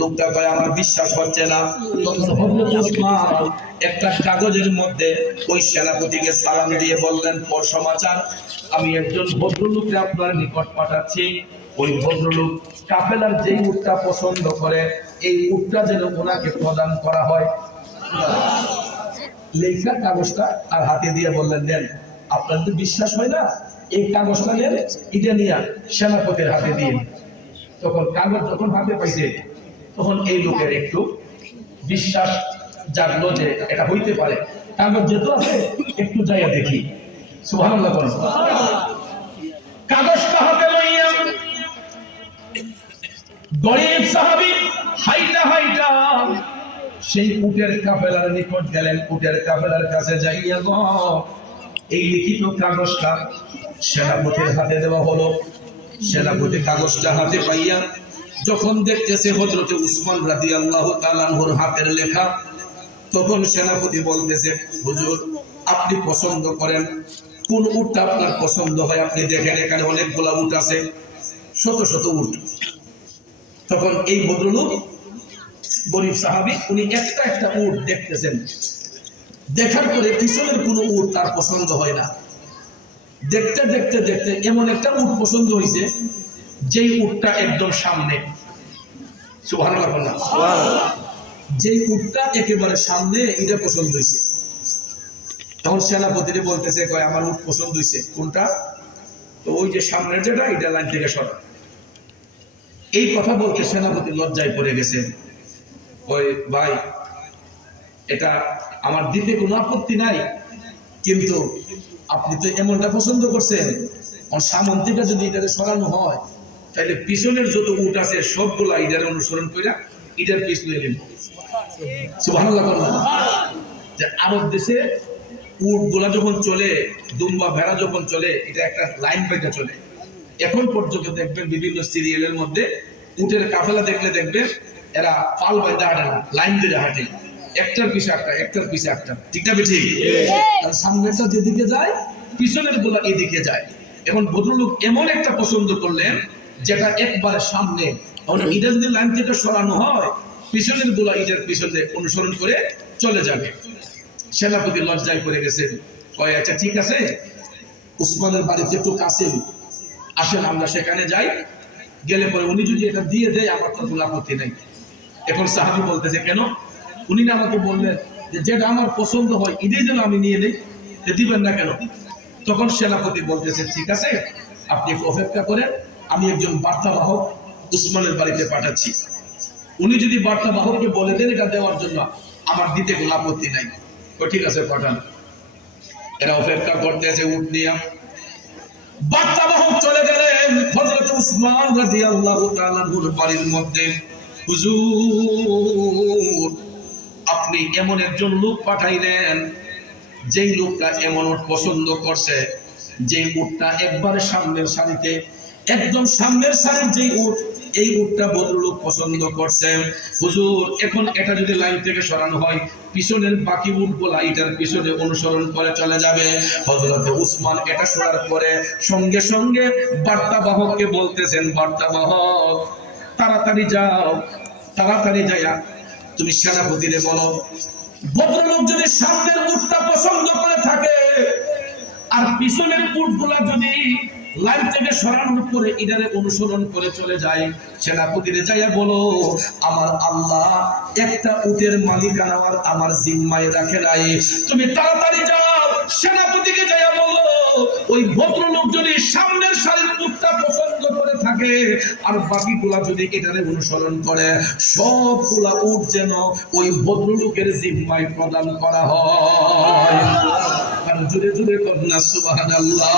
লোকটা কয় আমার বিশ্বাস হচ্ছে না। তখন হযরত উসমান একটা কাগজের মধ্যে ওই সেনাপতিকে সালাম দিয়ে বললেন, পর সমাচার, আমি একজন ভদ্রলোককে আপনার নিকট পাঠাচ্ছি। ওই ভদ্রলোক কাফেলার যেই উটটা পছন্দ করে এই উটটা যেন ওনাকে প্রদান করা হয়। লেখা কাগজটা আর হাতে দিয়ে বললেন, দেন। আপনার তো বিশ্বাস হয় না, এই কাগজটা নেন, এটা নিয়ে সেনাপতির হাতে দিন। তখন কাগজ যখন হাতে পাইছে তখন এই লোকের একটু বিশ্বাস জাগলো যে এটা হইতে পারে। কাগজ যেহেতু আছে একটু যাইয়া দেখি। সুবহানাল্লাহ বলেন। কাগজটা হাতে লইয়া গরীব সাহাবী হাইটা হাইটা সেই উটের কাফেলার নিকট গেলেন। উটের কাফেলার কাছে যাইয়া গো এই লিখিত কাগজটা সেনাপতির হাতে দেওয়া হলো। সেনাপতি কাগজটা হাতে পাইয়া যখন দেখতেছে হযরত উসমান রাদিয়াল্লাহু তাআলা আনহুর হাতের লেখা, তখন সেনাপতি বলতেছে, হুজুর আপনি পছন্দ করেন কোন উটটা আপনার পছন্দ হয় আপনি দেখেন, এখানে অনেকগুলা উট আছে, শত শত উট। তখন এই ভদ্রলোক গরীব সাহাবী উনি একটা একটা উট দেখতেছেন, দেখার পরে পিছনের কোন উট তার পছন্দ হয় না। দেখতে দেখতে দেখতে এমন একটা উট পছন্দ হয়েছে যেই উটটা একদম সামনে। সুবহানাল্লাহ বললাম। যেই উটটা একেবারে সামনে এটা পছন্দ হয়েছে। তখন সেনাপতি বলতেছে, কয় আমার উট পছন্দ হয়েছে কোনটা? তো ওই যে সামনের যেটা, এটা লাইন থেকে সরা। এই কথা বলতে সেনাপতি লজ্জায় পড়ে গেছে। ওই ভাই, এটা আমার দিতে কোনো আপত্তি নাই, কিন্তু আপনি তো এমনটা পছন্দ করছেন, সামন্তিটা যদি এটাতে সরানো হয় তাহলে পিছনের যত উট আছে সবগুলা ইটার অনুসরণ করে ইটার পিছনে নেব। সুবহানাল্লাহ। যে আরব দেশে উট গুলা যখন চলে, দুম্বা ভেড়া যখন চলে, এটা একটা লাইন পাইতে চলে। এখন পর্যন্ত দেখবেন বিভিন্ন সিরিয়ালের মধ্যে উটের কাফেলা দেখলে দেখবেন এরা পাল বাইতে হাঁটে না, লাইন ধরে হাঁটে, একটার পিছে একটা, একটার পিছে একটা। ঠিক না ঠিক? সামনেটা যেদিকে যায় পিছনের গুলা এদিকে যায়। এখন ভদ্রলোক এমন একটা পছন্দ করলেন যেটা একবারে সামনে, এটা যদি লাইন থেকে সরানো হয় পিছনের গুলা ইটার পিছনে অনুসরণ করে চলে যাবে। সেনাপতি লজ্জায় পড়ে গেছেন। কয় আচ্ছা ঠিক আছে, উসমানের বাড়িতে একটু কাছে, আসেন আমরা সেখানে যাই, গেলে পরে উনি যদি এটা দিয়ে দেয় আমার তো কোনো আপত্তি নাই। এখন সাহাবী বলতেছে, কেন? উনি না আমাকে বললেন যে যেটা আমার পছন্দ হয় এটাই যেন আমি নিয়ে নেই, দিবেন না কেন? তখন সেনাপতি বলতেছে, ঠিক আছে আপনি একটু অপেক্ষা করেন, আমি একজন বার্তাবাহক উসমানের বাড়িতে পাঠাচ্ছি, উনি যদি বার্তাবাহককে বলে দেন এটা দেওয়ার জন্য আমার দিতে কোনো আপত্তি নাই। তো ঠিক আছে পাঠান। এরা অপেক্ষা করতেছে উট নিয়ে। বার্তাবাহক চলে গেলেন হযরত উসমান রাদিয়াল্লাহু তাআলা আনহুর বাড়ির মধ্যে। হুজুর আপনি এমন একজন লোক পাঠাইলেন যেই লোকটা এমন উট পছন্দ করছে, যে উটটা একবারে সামনের সারিতে, একদম সামনের সারির যেই উট, এই উটটা ভদ্রলোক পছন্দ করছে। হুজুর এখন এটা যদি লাইন থেকে সরানো হয় পিছনের বাকি উটগুলা এটার পিছনে অনুসরণ করে চলে যাবে। হযরত উসমান এটা শোনার পরে সঙ্গে সঙ্গে বার্তাবাহককে বলতেছেন, বার্তাবাহক তাড়াতাড়ি যাও, তাড়াতাড়ি যাইয়া তুমি সেনাপতিরে বলো ভদ্রলোক যদি সামনের উটটা পছন্দ করে থাকে আর পিছনের উটগুলা যদি লাইন থেকে সরানোর পরে ইদারে অনুসরণ করে চলে যায়, সেনাপতিরে যাইয়া বলো আমার আল্লাহ একটা উটের মালিকানা আমার জিম্মায় রাখে নাই, তুমি তাড়াতাড়ি যাও। সেনাপতিকে যাইয়া বলো ওই ভদ্রলোক যদি সামনের সারির উটটা পছন্দ করে থাকে আর বাকিগুলা যদি এটারে অনুসরণ করে, সবগুলা উট যেন ওই ভদ্রলোকের জিম্মায় প্রদান করা হয়। আর জুড়ে জুড়ে কন্যা সুবহানাল্লাহ।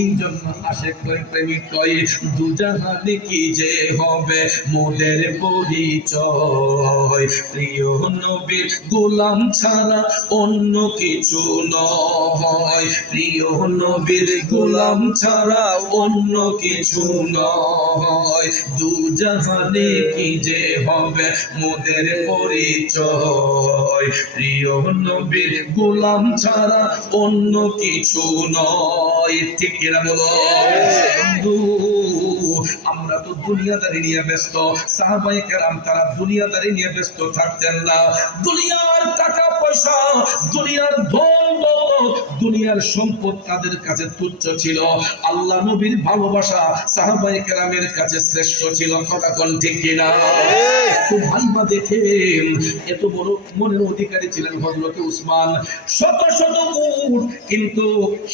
এই জন্য আশেক প্রেমিক কয় দুজাহানে কি যে হবে মোদের পরিচয়, প্রিয় নবীর গোলাম ছাড়া অন্য কিছু নয়, প্রিয় নবীর গোলাম ছাড়া অন্য কিছু নয়, দুজাহানে কি যে হবে মোদের পরিচয়, প্রিয় নবীর গোলাম ছাড়া অন্য কিছু নয়। হয়, ঠিক কিনা বলো? বন্ধু, আমরা তো দুনিয়াদারি নিয়ে ব্যস্ত। সাহাবায়ে কেরাম তারা দুনিয়াদারি নিয়ে ব্যস্ত থাকতেন না। দুনিয়ার টাকা পয়সা, দুনিয়ার ধন দৌলত, দুনিয়ার সম্পদ তাদের কাছে তুচ্ছ ছিল। আল্লাহ নবীর ভালোবাসা সাহাবায়ে কেরামের কাছে শ্রেষ্ঠ ছিল। কথা কোন ঠিক কিনা? তো ভাইবা দেখেন, এত বড় মনের অধিকারী ছিলেন হযরত উসমান। শত শত উট, কিন্তু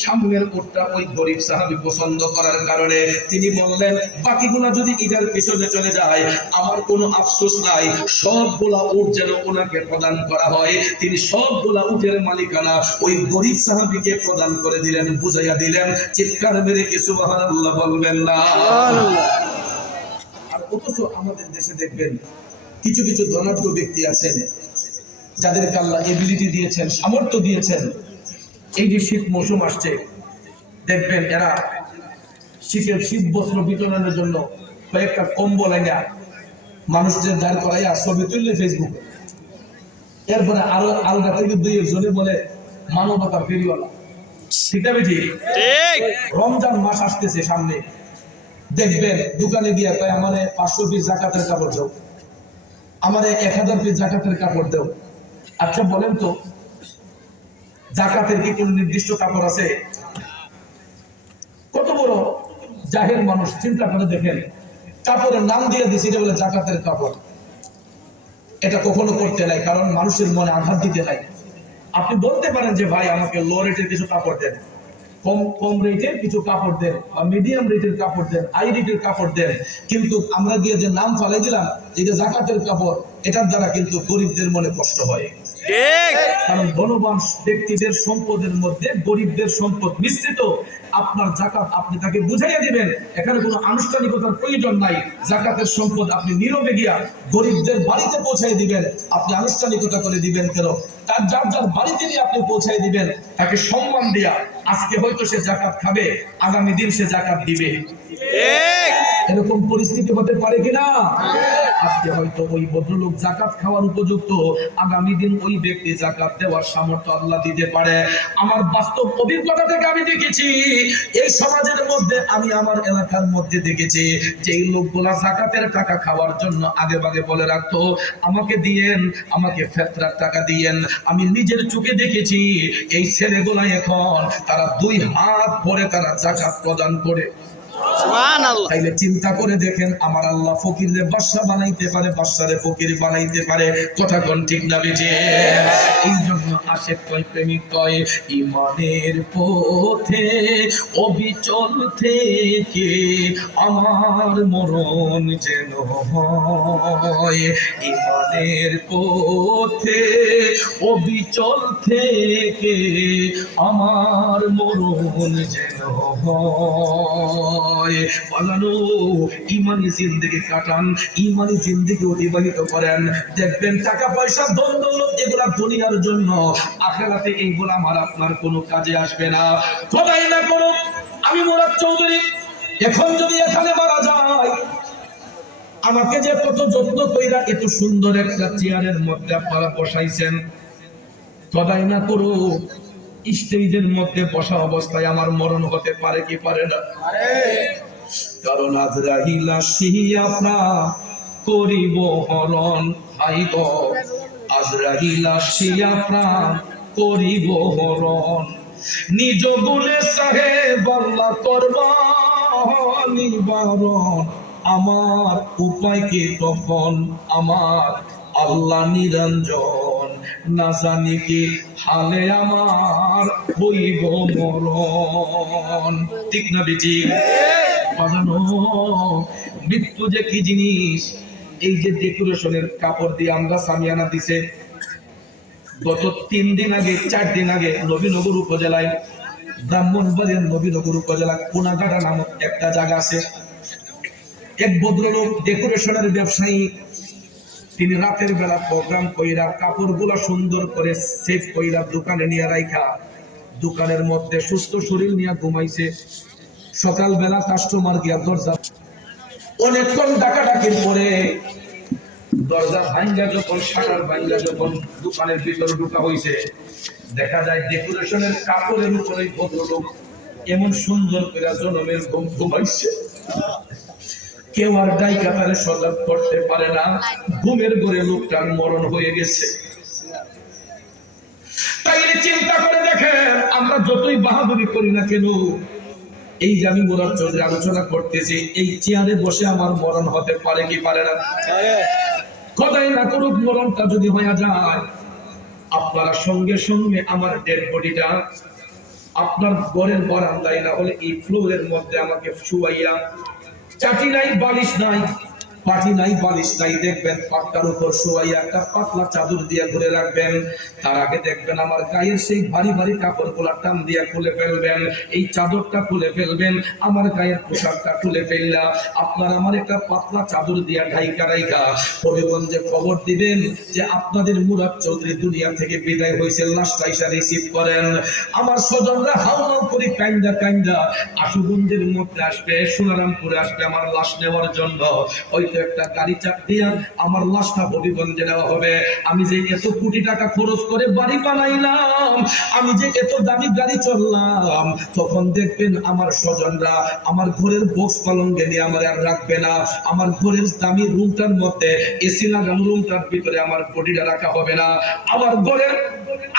সামনের উটটা ওই গরিব সাহাবী পছন্দ করার কারণে তিনি বললেন, বাকিগুলা যদি ইদার পিছনে চলে যায় আমার কোনো আফসোস নাই, সবগুলা উট যেন ওনাকে প্রদান করা হয়। তিনি সবগুলা উটের মালিকানা ওই গরিব সাহাবীকে প্রদান করে দিলেন, বুঝাইয়া দিলেন। চিৎকার মেরে কি সুবহানাল্লাহ বলবেন না? আর অথচ আমাদের দেশে দেখবেন কিছু কিছু ধনাঢ্য ব্যক্তি আছেন যাদেরকে আল্লাহ এবিলিটি দিয়েছেন, সামর্থ্য দিয়েছেন। এই যে শীত মৌসুম আসছে, দেখবেন এরা শীত বস্ত্র বিতরণের জন্য কয়েকটা কম্বল আইনা মানুষদের দাঁড় করাইয়া ছবি তুললে ফেসবুকে, এরপরে আরো আলগা থেকে দুই একজনে বলে মানবতার ফেরিওয়ালা। ঠিক আছে ঠিক? রমজান মাস আসতেছে সামনে, দেখবেন দোকানে গিয়ে কয় আমারে 500 পিস জাকাতের কাপড় দাও, আমারে 1000 পিস জাকাতের কাপড় দাও। আচ্ছা বলেন তো, জাকাতের কি কোন নির্দিষ্ট কাপড় আছে? কত বড় জাহেল মানুষ, চিন্তা করে দেখেন, কাপড়ের নাম দিয়ে দিছি এটা বলে জাকাতের কাপড়। এটা কখনো করতে নাই, কারণ মানুষের মনে আঘাত দিতে নাই। আপনি বলতে পারেন যে ভাই আমাকে লো রেটের কিছু কাপড় দেন, কম রেটের কিছু কাপড় দেন, বা মিডিয়াম রেটের কাপড় দেন, হাই রেটের কাপড় দেন, কিন্তু আমরা গিয়ে যে নাম ফালাই দিলাম এটা জাকাতের কাপড়, এটার দ্বারা কিন্তু গরিবদের মনে কষ্ট হয়। কারণ ধনবান ব্যক্তিদের সম্পদের মধ্যে গরিবদের সম্পদ মিশ্রিত। আপনার জাকাত আপনি তাকে বুঝাইয়া দিবেন, এখানে কোনো আনুষ্ঠানিকতার প্রয়োজন নাই। জাকাতের সম্পদ আপনি নীরবে গিয়া গরিবদের বাড়িতে পৌঁছাই দিবেন। আপনি আনুষ্ঠানিকতা করে দিবেন কেন? তার যার যার বাড়িতে নিয়ে আপনি পৌঁছাই দিবেন, তাকে সম্মান দিয়া। আজকে হয়তো সে জাকাত খাবে, আগামী দিন সে জাকাত দিবে। এরকম পরিস্থিতি হতে পারে কিনা? আজকে হয়তো ওই ভদ্রলোক জাকাত খাওয়ার উপযুক্ত, আগামী দিন ওই ব্যক্তি জাকাত দেওয়ার সামর্থ্য আল্লাহ দিতে পারে। আমার বাস্তব অভিজ্ঞতা থেকে আমি দেখেছি, এই সমাজের মধ্যে, আমি আমার এলাকার মধ্যে দেখেছি যে এই লোকগুলা জাকাতের টাকা খাওয়ার জন্য আগে ভাগে বলে রাখতো, আমাকে দিয়েন, আমাকে ফেতরার টাকা দিয়েন। আমি নিজের চোখে দেখেছি এই ছেলেগুলা এখন তারা 2 হাত ভরে তারা জাকাত প্রদান করে। তাইলে চিন্তা করে দেখেন, আমার আল্লাহ ফকিরদের বাদশা বানাইতে পারে, বাদশারে ফকির বানাইতে পারে। কথা কোন ঠিক না বেঠে? এই জন্য আশেক কয়, প্রেমিক কয়, ইমানের পথে অবিচল থেকে আমার মরণ যেন হয়। ইমানের পথে অবিচল থেকে আমার মরণ যেন হয়। পালানো ইমানি জিন্দেগি কাটান, ইমানি জিন্দেগি অতিবাহিত করেন। দেখবেন টাকা পয়সা ধন দৌলত এগুলা দুনিয়ার জন্য, আখিরাতে এইগুলা আমার আপনার কোনো কাজে আসবে না। খোদাই না করুক আমি মুরাদ চৌধুরী এখন যদি এখানে মারা যায়, আমাকে যে কত যত্ন কইরা এত সুন্দর একটা চেয়ারের মধ্যে আপনারা বসাইছেন, খোদাই না করুক স্টেজের মধ্যে বসা অবস্থায় আমার মরণ হতে পারে কি পারে না? কারণ আজরাইল আসিয়া প্রাণ করিব হরণ। ভাই গো, আজরাইল আসিয়া প্রাণ করিব হরণ। নিজ গুণে সাহেব আল্লাহ করবা নিবারণ। আমার উপায় কি তখন, আমার আল্লাহ নিরঞ্জন। না জানি কি হালে আমার হইব মরণ। ঠিক না বেটি? মৃত্যু যে কি জিনিস। এই যে ডেকোরেশনের কাপড় দিয়ে আমরা সামিয়ানা দিছে, গত 3 দিন আগে 4 দিন আগে নবীনগর উপজেলায়, ব্রাহ্মণবাড়িয়ার নবীনগর উপজেলা কোনাঘাটা নামক একটা জায়গা আছে। এক ভদ্রলোক ডেকোরেশনের ব্যবসায়ী, তিনি রাতের বেলা প্রোগ্রাম কইরা কাপড়গুলা সুন্দর করে সেভ কইরা দোকানে নিয়ে রাইখা দোকানের মধ্যে সুস্থ শরীর নিয়ে ঘুমাইছে। সকালবেলা কাস্টমার গিয়া দরজা অনেকক্ষণ ডাকাডাকির পরে দরজা ভাঙ্গা যখন, শাটার ভাঙ্গা যখন দোকানের ভিতরে ঢোকা হইছে, দেখা যায় ডেকোরেশনের কাপড়ের উপরে ভদ্রলোক এমন সুন্দর করে জনমের ঘুম ঘুমাইছে, কেউ আর ডাইকা তারে সজাগ করতে পারে না। ঘুমের ঘরে লোকটার মরণ হয়ে গেছে। তাই চিন্তা করে দেখেন, আমরা যতই বাহাদুরি করি না কেন, এই যে আমি মুরাদ চৌধুরী আলোচনা করতেছি, এই চেয়ারে বসে আমার মরণ হতে পারে কি পারে না? খোদাই না করুক মরণটা যদি হয়ে যায়, আপনারা সঙ্গে সঙ্গে আমার ডেড বডিটা আপনার ঘরের বারান্দায় না হলে এই ফ্লোরের মধ্যে আমাকে শুয়াইয়া, চাটি নাই বালিশ নাই, পাটি নাই বালিশ নাই, দেখবেন পাট্টার উপর শুয়াইয়া একটা পাতলা চাদর দিয়ে ধরে রাখবেন। তার আগে দেখবেন আমার গায়ের সেই ভারী ভারী কাপড় গুলা টান দিয়ে খুলে ফেলবেন, এই চাদরটা খুলে ফেলবেন, আমার গায়ের পোশাকটা খুলে ফেললা আপনার আমার একটা পাতলা চাদর দিয়া ঢাইকা রাইকা হবিগঞ্জে খবর দিবেন যে আপনাদের মুরাদ চৌধুরী দুনিয়া থেকে বিদায় হয়েছে, লাশটা এসে রিসিভ করেন। আমার স্বজনরা হাওমাও করে কান্দা কান্দা আশুগঞ্জের মধ্যে আসবে, সোনারামপুরে আসবে আমার লাশ নেওয়ার জন্য। হয়তো একটা গাড়ি চাপ দিয়া আমার লাশটা হবিগঞ্জে নেওয়া হবে। আমি যে এত কোটি টাকা খরচ করে বাড়ি বানাইলাম, আমি যে এত দামি গাড়ি চললাম, তখন দেখবেন আমার স্বজনরা আমার ঘরের বক্স পালঙ্গে নিয়ে আমার আর রাখবে না। আমার ঘরের দামি রুমটার মধ্যে এসি লাগানো রুমটার ভিতরে আমার বডিটা রাখা হবে না। আমার ঘরের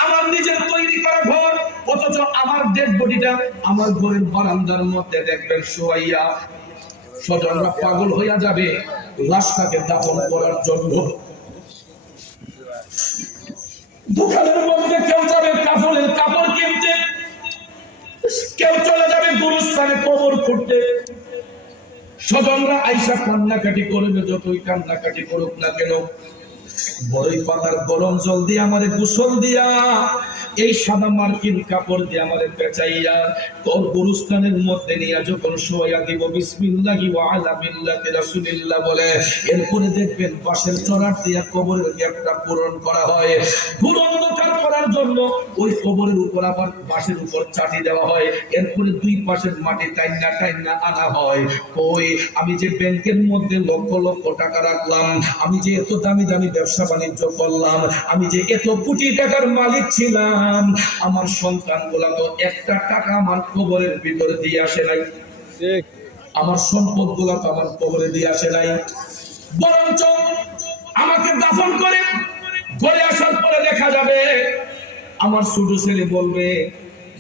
আমার নিজের তৈরি করা ঘর, অথচ আমার ডেড বডিটা আমার ঘরের বারান্দার মধ্যে দেখবেন শোয়াইয়া। স্বজনরা পাগল হইয়া যাবে লাশটাকে দাফন করার জন্য। দোকানের মধ্যে কেউ যাবে কাপড়ের কাপড় কিনতে, কেউ চলে যাবে গুরুস্থানে কবর খুঁড়তে। স্বজনরা আইসা কান্নাকাটি করবে, যতই কান্নাকাটি করুক না কেন, বড়ই পাতার গরম জল দিয়ে আমারে গোসল দিয়া, এই সাদা মার্কিন কাপড় দিয়ে আমারে পেঁচাইয়া তোর গুরুস্থানের মধ্যে নিয়ে যখন শোয়া দিব বিসমিল্লাহি ওয়া আলা মিল্লাতি রাসূলিল্লাহ বলে, এরপরে দেখবেন পাশের চড়ার দিয়া কবরের গ্যাপটা পূরণ করা হয়। পূরণ করার জন্য ওই কবরের উপর আবার পাশের উপর চাটি দেওয়া হয়। এরপরে দুই পাশের মাটি টাইনা টাইনা আনা হয়। ওই আমি যে ব্যাংকের মধ্যে লক্ষ লক্ষ টাকা রাখলাম, আমি যে এত দামি দামি ব্যবসা বাণিজ্য করলাম, আমি যে এত কোটি টাকার মালিক ছিলাম, আমার সন্তানগুলা তো একটা টাকা আমার কবরের ভিতরে দিয়ে আসে নাই, আমার সম্পদ গুলা তো আমার কবরে দিয়ে আসে নাই। বরঞ্চ আমাকে দাফন করে ঘরে আসার পরে দেখা যাবে আমার ছোট ছেলে বলবে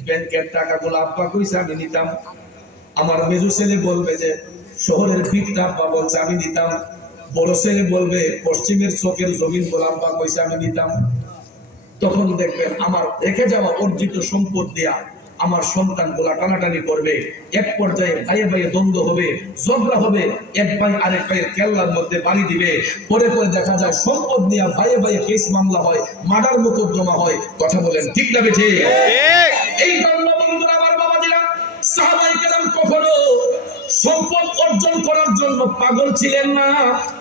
ব্যাংকের টাকাগুলো আব্বা কইছে আমি নিতাম, আমার মেজো ছেলে বলবে যে শহরের ভিটটা আব্বা বলছে আমি নিতাম, বড় ছেলে বলবে পশ্চিমের চোখের জমিন গুলো আব্বা কইছে আমি নিতাম। তখন দেখবেন আমার রেখে যাওয়া অর্জিত সম্পদ দিয়া আমার সন্তান গুলা টানাটানি করবে, এক পর্যায়ে ভাইয়ে ভাইয়ে দ্বন্দ্ব হবে, ঝগড়া হবে, এক ভাই আরেক ভাইয়ের কেল্লার মধ্যে বাড়ি দিবে। পরে পরে দেখা যায় সম্পদ নিয়ে ভাইয়ে ভাইয়ে কেস মামলা হয়, মার্ডার মোকদ্দমা হয়। কথা বলেন ঠিক না বেঠে? এই জন্য বন্ধুরা আমার বাবাজিরা, সাহাবায়ে কেরাম কখনো সম্পদ অর্জন করার জন্য পাগল ছিলেন না।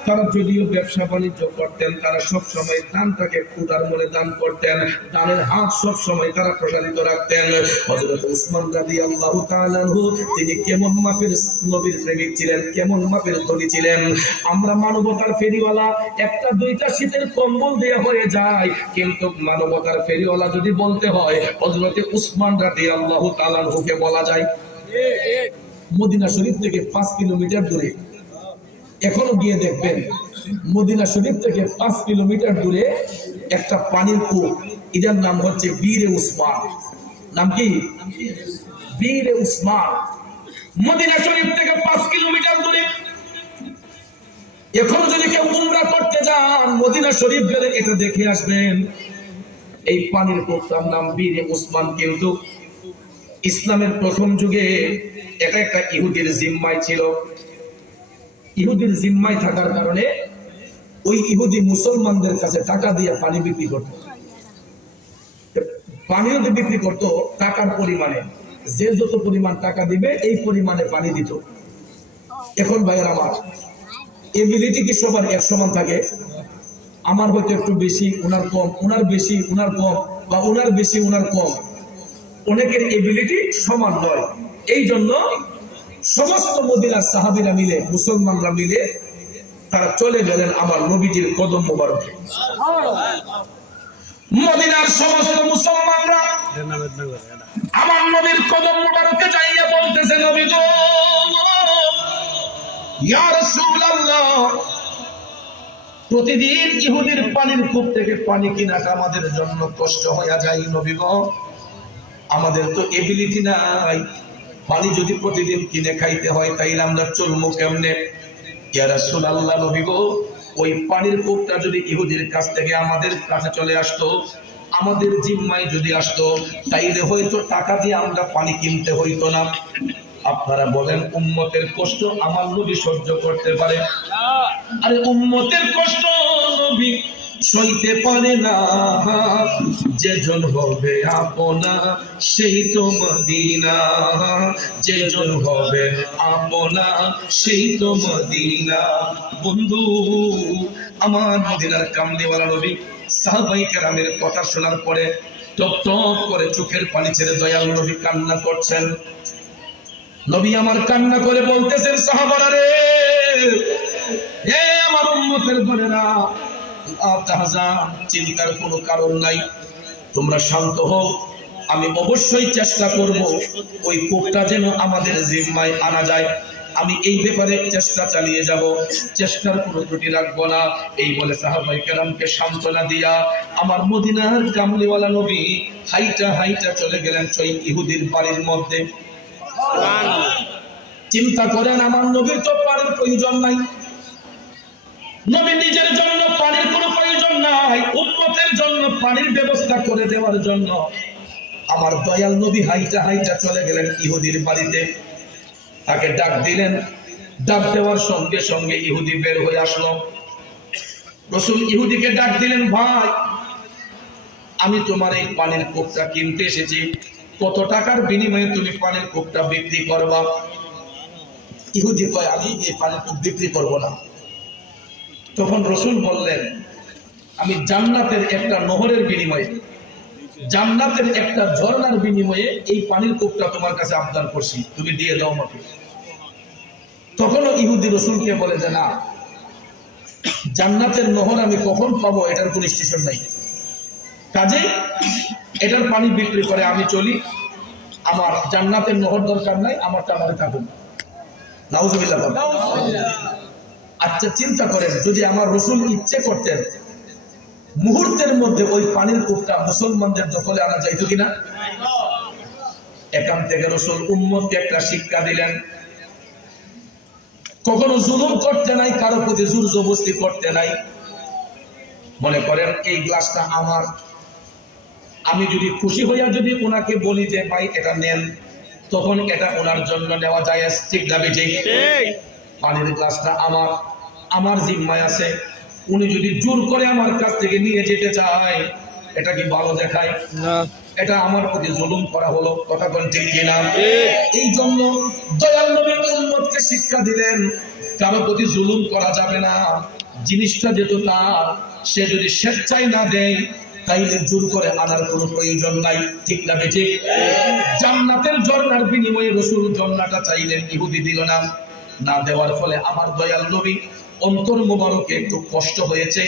তারা যদিও ব্যবসা বাণিজ্য করতেন, তারা সব সময় দানটাকে উদার মনে দান করতেন, দানের হাত সব সময় তারা প্রসারিত রাখতেন। হযরত উসমান রাদিয়াল্লাহু তাআলা আনহু তিনি কেমন মাপের নবীর প্রেমিক ছিলেন, কেমন মাপের ধনী ছিলেন। আমরা মানবতার ফেরিওয়ালা, একটা দুইটা শীতের কম্বল দেয়া হয়ে যায়, কিন্তু মানবতার ফেরিওয়ালা যদি বলতে হয় হযরত উসমান রাদিয়াল্লাহু তাআলা আনহুকে বলা যায়। মদিনা শরীফ থেকে 5 কিলোমিটার দূরে, এখনো গিয়ে দেখবেন মদিনা শরীফ থেকে 5 কিলোমিটার দূরে একটা পানির কূপ, এটার নাম হচ্ছে বীরে উসমান। নাম কি? বীরে উসমান। মদিনা শরীফ থেকে 5 কিলোমিটার দূরে। এখন যদি কেউ উমরা করতে যান মদিনা শরীফ গেলে এটা দেখে আসবেন, এই পানির কূপটার নাম বীরে উসমান। কিন্তু ইসলামের প্রথম যুগে এটা একটা ইহুদির জিম্মায় ছিল। ইহুদির জিম্মায় থাকার কারণে ওই ইহুদি মুসলমানদের কাছে টাকা দিয়ে পানি বিক্রি করত। পানি যদি বিক্রি করত টাকার পরিমাণে, যে যত পরিমাণ টাকা দিবে এই পরিমাণে পানি দিত। এখন ভাইয়ের আমার এবিলিটি কি সবার এক সমান থাকে? আমার হয়তো একটু বেশি, ওনার কম, ওনার বেশি, ওনার কম, বা ওনার বেশি, ওনার কম। অনেকের এবিলিটি সমান নয়। এই জন্য সমস্ত মদিনার সাহাবীরা মিলে, মুসলমানরা মিলে তারা চলে গেলেন আমার নবীজির কদম মোবারকে। মদিনার সমস্ত মুসলমানরা আমার নবীর কদম মুবারকে যাইয়া বলতেছে, নবী গো, ইয়া রাসূলুল্লাহ, প্রতিদিন ইহুদির পানির কূপ থেকে পানি কিনাটা আমাদের জন্য কষ্ট হয়ে যায় নবী গো, আমাদের তো এবিলিটি নাই, পানি যদি প্রতিদিন কিনে খাইতে হয় তাইলে আমরা চলবো কেমনে? ইয়া রাসূলুল্লাহ, নবী গো, ওই পানির কূপটা যদি ইহুদির কাছ থেকে আমাদের কাছে চলে আসতো, আমাদের জিম্মায় যদি আসতো, তাইলে হয়তো টাকা দিয়ে আমরা পানি কিনতে হইতো না। আপনারা বলেন, উম্মতের কষ্ট আমার নবী সহ্য করতে পারে? আরে উম্মতের কষ্ট নবী সইতে পারে না, যেজন হবে আপনা সেই তো মদিনা, যেজন হবে আপনা সেই তো মদিনা। বন্ধু আমার, মদিনার কামলিওয়ালা নবী সাহাবায়ে কেরামের কথা শোনার পরে টপ টপ করে চোখের পানি ছেড়ে দয়াল নবী কান্না করছেন। নবী আমার কান্না করে বলতেছেন, সাহাবারা রে, হে আমার উম্মতের ঘরেরা, চিন্তার কোনো কারণ নাই, তোমরা শান্ত হও, আমি অবশ্যই চেষ্টা করব ওই কূপটা যেন আমাদের জিম্মায় আনা যায়, আমি এই ব্যাপারে চেষ্টা চালিয়ে যাব, চেষ্টার কোনো ত্রুটি রাখবো না। এই বলে সাহাবায়ে কেরামকে সান্ত্বনা দিয়া আমার মদিনার কামলিওয়ালা নবী হাইটা হাইটা চলে গেলেন সেই ইহুদির বাড়ির মধ্যে। চিন্তা করেন, আমার নবীর তো পানির প্রয়োজন নাই, নবী নিজের জন্য পানির কোনো প্রয়োজন নাই, উম্মতের জন্য পানির ব্যবস্থা করে দেওয়ার জন্য আমার দয়াল নবী হাইটা হাইটা চলে গেলেন ইহুদির বাড়িতে। তাকে ডাক দিলেন, ডাক দেওয়ার সঙ্গে সঙ্গে ইহুদি বের হয়ে আসলো। রাসূল ইহুদিকে ডাক দিলেন, ভাই, আমি তোমার এই পানির কূপটা কিনতে এসেছি, কত টাকার বিনিময়ে তুমি পানির কূপটা বিক্রি করবা? ইহুদি কয়, আমি এই পানির কূপ বিক্রি করব না। তখন রাসূল বললেন, আমি জান্নাতের একটা নহরের বিনিময়ে, জান্নাতের একটা ঝর্ণার বিনিময়ে এই পানির কূপটা তোমার কাছে আবদার করছি, তুমি দিয়ে দাও আমাকে। তখনও ইহুদি রাসূলকে বলে যে, না, জান্নাতের নহর আমি কখন পাবো এটার কোনো স্টেশন নাই, কাজে এটার পানি বিক্রি করে আমি চলি, আমার জান্নাতের নহর দরকার নাই, আমারটা আমার থাকুন। নাউজুবিল্লাহ। আচ্ছা চিন্তা করেন, যদি আমার রাসূল ইচ্ছে করতেন মুহূর্তের মধ্যে ওই পানির কূপটা মুসলমানদের দখলে আনা যাইতো কিনা? এখান থেকে রাসূল উম্মতকে একটা শিক্ষা দিলেন, কখনো জুলুম করতে নাই, কারো প্রতি জোর জবরদস্তি করতে নাই। মনে করেন এই গ্লাসটা আমার, আমি যদি খুশি হইয়া যদি ওনাকে বলি যে ভাই এটা নেন, তখন এটা ওনার জন্য নেওয়া যায়, ঠিক না বেঠিক? পানির গ্লাসটা আমার, আমার জিম্মায় আছে, উনি যদি জোর করে আমার কাছ থেকে নিয়ে যেতে চায়, এটা কি ভালো দেখায়? না, এটা আমার প্রতি জুলুম করা হলো, কথা কোন ঠিক কিনা? এই জন্য দয়াল নবী উম্মতকে শিক্ষা দিলেন, কারো প্রতি জুলুম করা যাবে না, জিনিসটা যেহেতু তার, সে যদি স্বেচ্ছায় না দেয় তাইলে জোর করে আনার কোনো প্রয়োজন নাই, ঠিক না বেঠিক? জান্নাতের ঝর্ণার বিনিময়ে রাসূল ঝর্ণাটা চাইলেন, ইহুদি দিল না। না দেওয়ার ফলে আমার দয়াল নবী অন্তর মোবারকে একটু কষ্ট হয়েছে,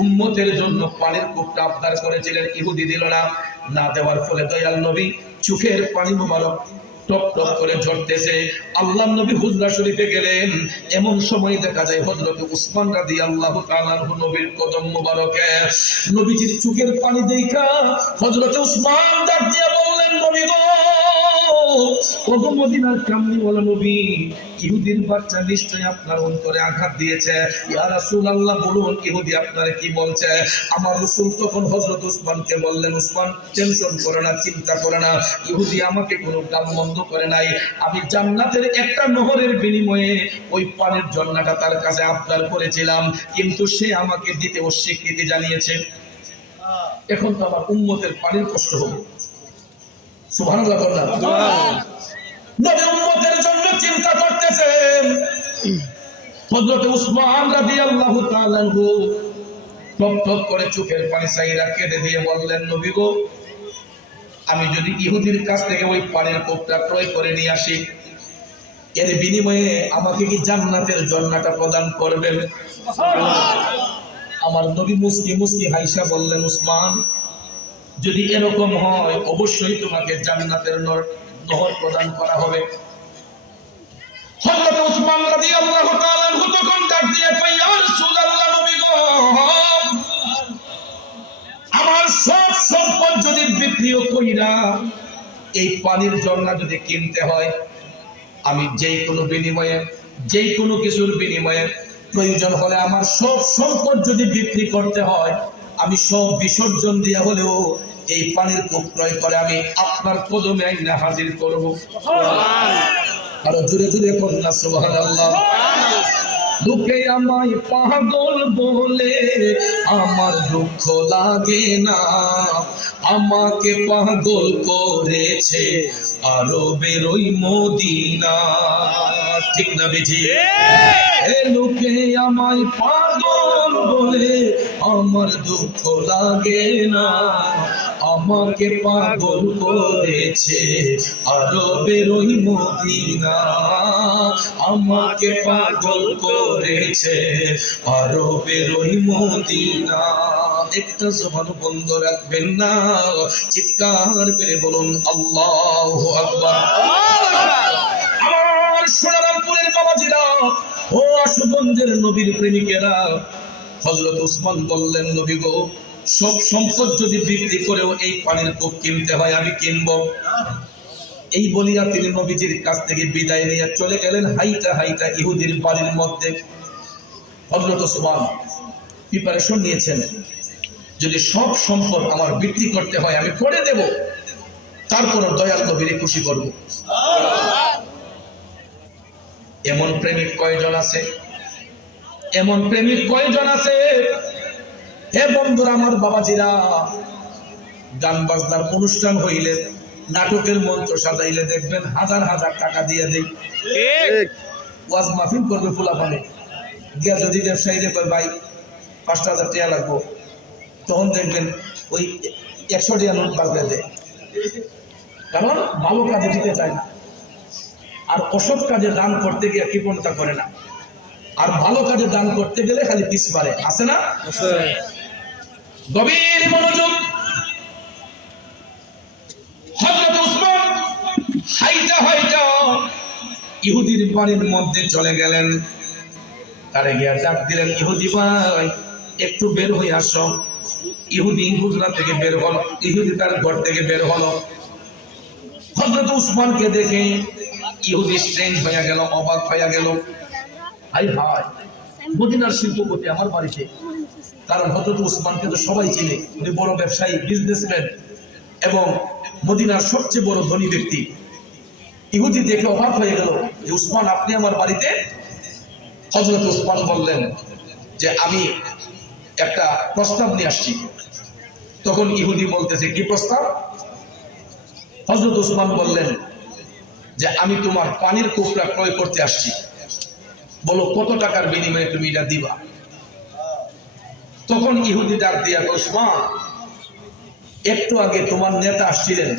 উম্মতের জন্য পানির কূপটা আবদার করেছিলেন, ইহুদি দিল না। না দেওয়ার ফলে দয়াল নবী চোখের পানি মোবারক টপ টপ করে ঝরতেছে। আল্লাহর নবী হুজরা শরীফে গেলেন, এমন সময় দেখা যায় হযরত উসমান রাদিয়াল্লাহু তাআলা নবীর কদম মোবারকে, নবীজির চোখের পানি দেখা হযরত উসমান ডাক দিয়ে বললেন, নবী গো, ওগো মদিনার কামলিওয়ালা নবী, ইহুদির বাচ্চা নিশ্চয় আপনার অন্তরে আঘাত দিয়েছে। ইয়া রাসূলুল্লাহ, বলুন ইহুদি আপনারে কি বলছে? আমার রাসূল তখন হযরত উসমানকে বললেন, উসমান, টেনশন করো না, চিন্তা করো না, ইহুদি আমাকে কোনো কাম মন্দ করে নাই, আমি জান্নাতের একটা নহরের বিনিময়ে ওই পানির ঝর্ণাটা তার কাছে আবদার করেছিলাম, কিন্তু সে আমাকে দিতে অস্বীকৃতি জানিয়েছে। এখন তো আমার উম্মতের পানির কষ্ট হবে। সুবহানাল্লাহ বললাম, নবী উম্মতের জন্য চিন্তা করতেছেন। হযরত উসমান রাদিয়াল্লাহু তাআলা আনহু টপ টপ করে চোখের পানি ছাইরা কেঁদে দিয়ে বললেন, নবী গো, আমি যদি ইহুদির কাছ থেকে ওই পানির কূপটা ক্রয় করে নিয়ে আসি, এর বিনিময়ে আমাকে কি জান্নাতের ঝর্ণাটা প্রদান করবেন? আমার নবী মুস্কি মুস্কি হাইসা বললেন, উসমান, যদি এরকম হয় অবশ্যই তোমাকে জান্নাতের নহর প্রদান করা হবে। হযরত উসমান রাদিয়াল্লাহু তাআলা আনহু তখন ডাক দিয়ে কয়, ইয়া রাসূলুল্লাহ, নবী গো, আমার সব সম্পদ যদি বিক্রিও কইরা এই পানির ঝর্ণা যদি কিনতে হয়, আমি যেই কোনো বিনিময়ে, যেই কোনো কিছুর বিনিময়ে, প্রয়োজন হলে আমার সব সম্পদ যদি বিক্রি করতে হয়, আমি সব বিসর্জন দিয়ে হলেও এই পানির কূপ ক্রয় করে আমি আপনার কদমে আইনা হাজির করব। আরো জোরে জোরে কন্যা সুবহানাল্লাহ। দুঃখে আমায় পাগল বলে আমার দুঃখ লাগে না, আমাকে পাগল করেছে আরবের ওই মদিনা। ঠিক না বেজি? লোকে আমায় পাগল বলে আমার দুঃখ লাগে না, আমাকে পাগল করেছে আরবের ওই মদিনা, আমাকে পাগল করেছে আরবের ওই মদিনা। একটা জবান বন্ধ রাখবেন না, চিৎকার করে বলুন আল্লাহু আকবার। আমার সোনারামপুরের বাবাজিরা, ও আশুগঞ্জের নবীর প্রেমিকেরা, হযরত উসমান বললেন, নবী গো, সব সম্পদ যদি বিক্রি করেও এই পানির কূপ কিনতে হয় আমি কিনবো। এই বলিয়া তিনি নবীজির কাছ থেকে বিদায় নিয়ে চলে গেলেন হাইটা হাইটা ইহুদির বাড়ির মধ্যে। হযরত উসমান প্রিপারেশন নিয়েছেন, যদি সব সম্পদ আমার বিক্রি করতে হয় আমি করে দেব, তারপর দয়াল নবীরে খুশি করব। এমন প্রেমিক কয়জন আছে? এমন প্রেমিক কয়জন আছে? হে বন্ধুরা, আমার বাবাজিরা, গান বাজনার অনুষ্ঠান হইলে, নাটকের মঞ্চ সাজাইলে দেখবেন হাজার হাজার টাকা দিয়ে দেয়। ওয়াজ মাহফিল করবে ফুলাফানে গিয়া যদি ব্যবসায়ীরে কয় ভাই ৫,০০০ টাকা লাগবো, তখন দেখবেন ওই ১০০ টাকা নোট বার করে দেয়, কারণ ভালো কাজে দিতে চায় না। আর অসৎ কাজে দান করতে গিয়ে কৃপণতা করে না, আর ভালো কাজে দান করতে গেলে খালি পিছ পারে। আছে না? গভীর মনোযোগ। হযরত উসমান হাইটা হাইটা ইহুদির বাড়ির মধ্যে চলে গেলেন। তারে গিয়া ডাক দিলেন, ইহুদি ভাই একটু বের হয়ে আসো। ইহুদি হুজরা থেকে বের হলো, ইহুদি তার ঘর থেকে বের হলো। হযরত উসমানকে দেখে ইহুদি স্ট্রেঞ্জ হয়ে গেল, অবাক হয়ে গেল। হাই হাই, মদিনার শিল্পপতি আমার বাড়িতে। কারণ হযরত উসমানকে তো সবাই চিনে, উনি বড় ব্যবসায়ী, বিজনেসম্যান এবং মদিনার সবচেয়ে বড় ধনী ব্যক্তি। ইহুদি দেখে অবাক হয়ে গেল যে উসমান, আপনি আমার বাড়িতে? হযরত উসমান বললেন যে আমি একটা প্রস্তাব নিয়ে আসছি। তখন ইহুদি বলতেছে, কি প্রস্তাব? হযরত উসমান বললেন যে আমি তোমার পানির কূপটা ক্রয় করতে আসছি, বলো কত টাকার বিনিময়ে তুমি এটা দিবা। তখন ইহুদি ডাক দিয়া, উসমান, একটু আগে তোমার নেতা আসছিলেন,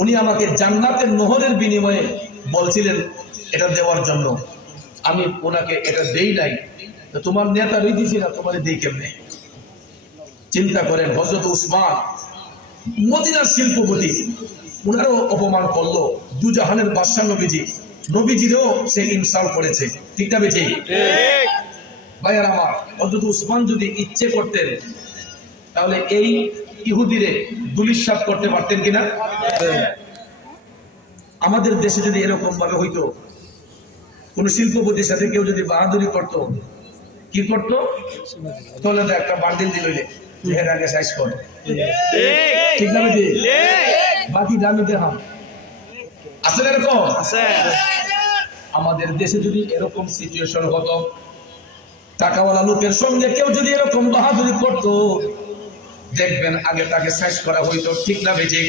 উনি আমাকে জান্নাতের নহরের বিনিময়ে বলছিলেন এটা দেওয়ার জন্য, আমি ওনাকে এটা দেই নাই, তো তোমার নেতা রই দিছি না, তোমার দেই কেমনে? চিন্তা করেন, হযরত উসমান মদিনার শিল্পপতি, ওনারও অপমান করলো। দুজাহানের বাদশা নবীজি, নবীজিরও সে ইনসাল্ট করেছে। ঠিক না বেঠি? ভাইয়ার আমার, হযরত উসমান যদি ইচ্ছে করতেন তাহলে এই ইহুদিরে দুলিশাত করতে পারতেন কিনা? আমাদের দেশে যদি এরকম ভাবে হইতো, কোন শিল্পপতির সাথে কেউ যদি বাহাদুরি করত, কি করত? তাহলে একটা বান্ডিল দিল, এর আগে সাইজ করে। ঠিক না বেঠি? বাকি দামি দেখাম। আসলে এরকম আমাদের দেশে যদি এরকম সিচুয়েশন হতো, টাকাওয়ালা লোকের সঙ্গে কেউ যদি এরকম বাহাদুরি করতো, দেখবেন আগে তাকে সাইজ করা হইতো। ঠিক না বেঠি?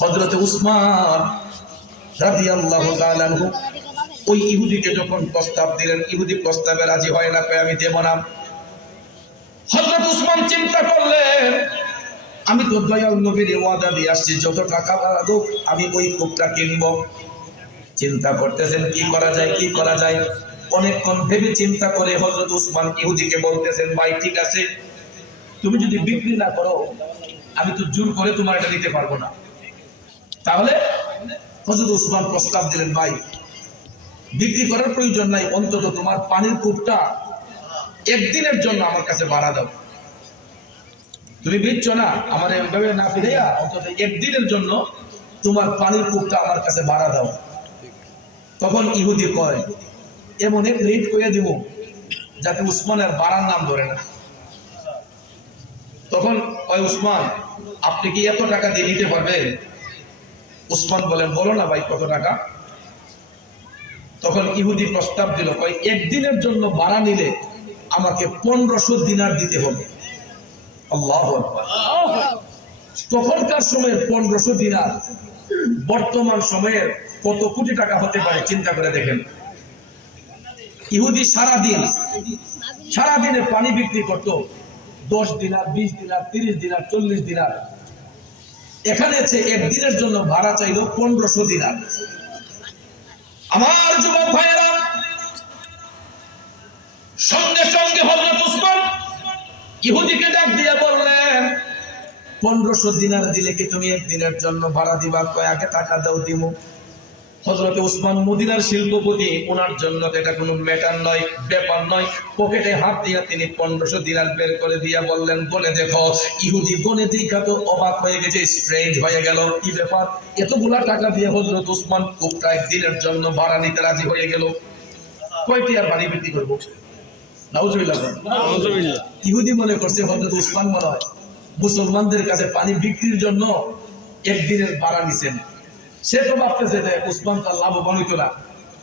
হযরত উসমান রাদিয়াল্লাহু তাআলা আনহু ওই ইহুদিকে যখন প্রস্তাব দিলেন, ইহুদি প্রস্তাবে রাজি হয় না, কয় আমি দেব না। হযরত উসমান চিন্তা করলেন, আমি তো দয়াল নবীর ওয়াদা দিয়ে আসছি, যত টাকা লাগুক আমি ওই কূপটা কিনবো। চিন্তা করতেছেন কি করা যায়, কি করা যায়। অনেকক্ষণ ভেবে চিন্তা করে হযরত উসমান ইহুদিকে বলতেছেন, ভাই ঠিক আছে, তুমি যদি বিক্রি না করো আমি তো জোর করে তোমার এটা দিতে পারবো না। তাহলে হযরত উসমান প্রস্তাব দিলেন, ভাই বিক্রি করার প্রয়োজন নাই, অন্তত তোমার পানির কূপটা একদিনের জন্য আমার কাছে ভাড়া দাও। তুমি বেচছো না, আমার এভাবে না ফিরাইয়া অন্তত একদিনের জন্য তোমার পানির কূপটা আমার কাছে ভাড়া দাও। তখন ইহুদি কয়, এমন এক রেট করে দিব যাতে উসমানের ভাড়ার নাম ধরে না। তখন ওই উসমান, আপনি কি এত টাকা দিয়ে নিতে পারবেন? উসমান বলেন, বলো না ভাই কত টাকা। তখন ইহুদি প্রস্তাব দিল, কয় একদিনের জন্য ভাড়া নিলে আমাকে 1500 দিনার দিতে হবে। আল্লাহু আকবার। তখনকার সময়ের 1500 দিনার বর্তমান সময়ের কত কোটি টাকা হতে পারে চিন্তা করে দেখেন। ইহুদি সারাদিনে পানি বিক্রি করত 10 দিনার, 20 দিনার, 30 দিনার, 40 দিনার। এখানে একদিনের জন্য ভাড়া চাইল 1500 দিনার। আমার যুবক ভাইয়েরা, সঙ্গে সঙ্গে হযরত উসমান ইহুদিকে ডাক দিয়ে বললেন, 1500 দিনার দিলে কি তুমি একদিনের জন্য ভাড়া দিবা? কয় আগে টাকা দাও দিমু। হযরত উসমান মদিনার শিল্পপতি, ওনার জন্য এটা কোনো ম্যাটার নয়, ব্যাপার নয়। পকেটে হাত দিয়া তিনি 1500 দিনার বের করে দিয়া বললেন, গনে দেখো। ইহুদি গনে দেখা তো অবাক হয়ে গেছে, স্ট্রেঞ্জ হয়ে গেল, কি ব্যাপার, এতগুলা টাকা দিয়ে হযরত উসমান কূপটা একদিনের জন্য ভাড়া নিতে রাজি হয়ে গেল। কয়টি আর বাড়ি বিক্রি করবো? নাউজুবিল্লাহ। ইহুদি মনে করছে হযরত উসমান মনে হয় মুসলমানদের কাছে পানি বিক্রির জন্য একদিনের ভাড়া নিছেন। সে তো ভাবতেছে যে উসমান তার লাভবান হইতো না,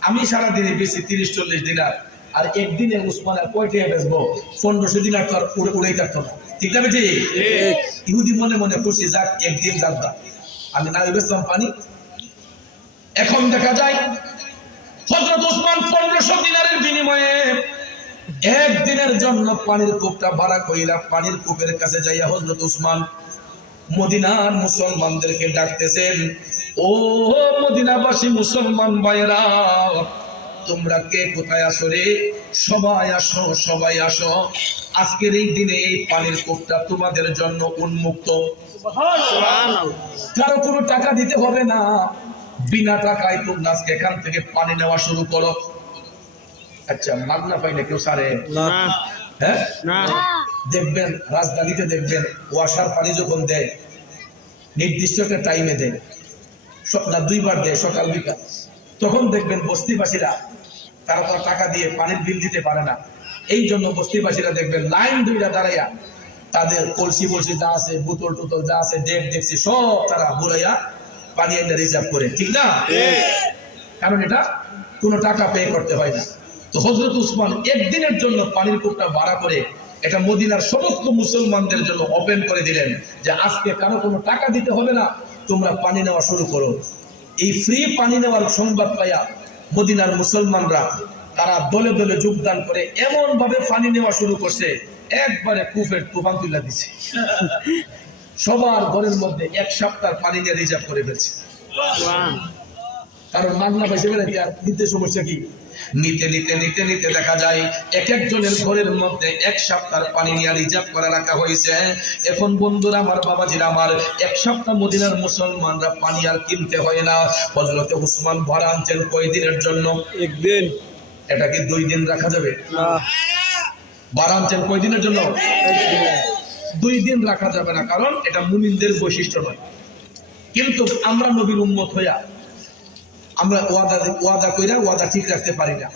আমি সারাদিনে বেশি 30-40 দিনার, আর একদিনে উসমানের কয়টা বেচবো? 1500 দিনার তো আর উড়াই থাকতো না। ঠিক না বেঠি? ইহুদি মনে মনে খুশি, যাক একদিন যাক, আমি না বেচলাম পানি। এখন দেখা যায় হযরত উসমান 1500 দিনারের বিনিময়ে একদিনের জন্য পানির কূপটা ভাড়া কইরা পানির কূপের কাছে যাইয়া হযরত উসমান মদিনার মুসলমানদেরকে ডাকতেছেন, ও মদিনাবাসী মুসলমান ভাইরা, তোমরা কে কোথায় আসো রে? সবাই আসো, সবাই আসো, আজকের এই দিনে এই পানির কূপটা তোমাদের জন্য উন্মুক্ত। সুবহানাল্লাহ। কারো কোনো টাকা দিতে হবে না, বিনা টাকায় তোমরা আজকে এখান থেকে পানি নেওয়া শুরু করো। আচ্ছা, মাগনা পাইলে কেউ সারে না? হ্যাঁ না। দেখবেন রাজধানীতে দেখবেন ওয়াসার পানি যখন দেয় নির্দিষ্ট একটা টাইমে দেয়, না 2 বার দেয়, সকাল বিকাল। তখন দেখবেন বস্তিবাসীরা তারা তো টাকা দিয়ে পানির বিল দিতে পারে না, এই জন্য বস্তিবাসীরা দেখবেন লাইন ধইরা দাঁড়াইয়া তাদের কলসি বলসি যা আছে, বোতল টোতল যা আছে, দেখছি সব তারা ঘুরাইয়া পানি এনে রিজার্ভ করে। ঠিক না? কারণ এটা কোনো টাকা পে করতে হয় না। তো হযরত উসমান একদিনের জন্য পানির কূপটা ভাড়া করে এটা মদিনার সমস্ত মুসলমানদের জন্য ওপেন করে দিলেন, যে আজকে কারো কোনো টাকা দিতে হবে না, তোমরা পানি নেওয়া শুরু করো। এই ফ্রি পানি নেওয়ার সংবাদ পাইয়া মদিনার মুসলমানরা তারা দলে দলে যোগদান করে এমন ভাবে পানি নেওয়া শুরু করছে, একবারে কূপের তুফান তুলে দিছে। সবার ঘরের মধ্যে 1 সপ্তাহ পানি নিয়ে রিজার্ভ করে ফেলছে। কারণ মাগনা পয়সা বেড়ে আর নিতে সমস্যা কি? নিতে নিতে নিতে নিতে দেখা যায় এক একজনের ঘরের মধ্যে 1 সপ্তাহ পানি নিয়ে রিজার্ভ করে রাখা হয়েছে। এখন বন্ধুরা আমার, বাবাজিরা আমার, 1 সপ্তাহ মদিনার মুসলমানরা পানি আর কিনতে হয় না। হযরত উসমান ভরা আনছেন কয়দিনের জন্য? একদিন। এটা কি 2 দিন রাখা যাবে? না। ভরা আনছেন কয়দিনের জন্য? 2 দিন রাখা যাবে না, কারণ এটা মুমিনদের বৈশিষ্ট্য নয়। কিন্তু আমরা নবীর উম্মত হইয়া আমরা ওয়াদা কইরা ওয়াদা ঠিক রাখতে পারি না।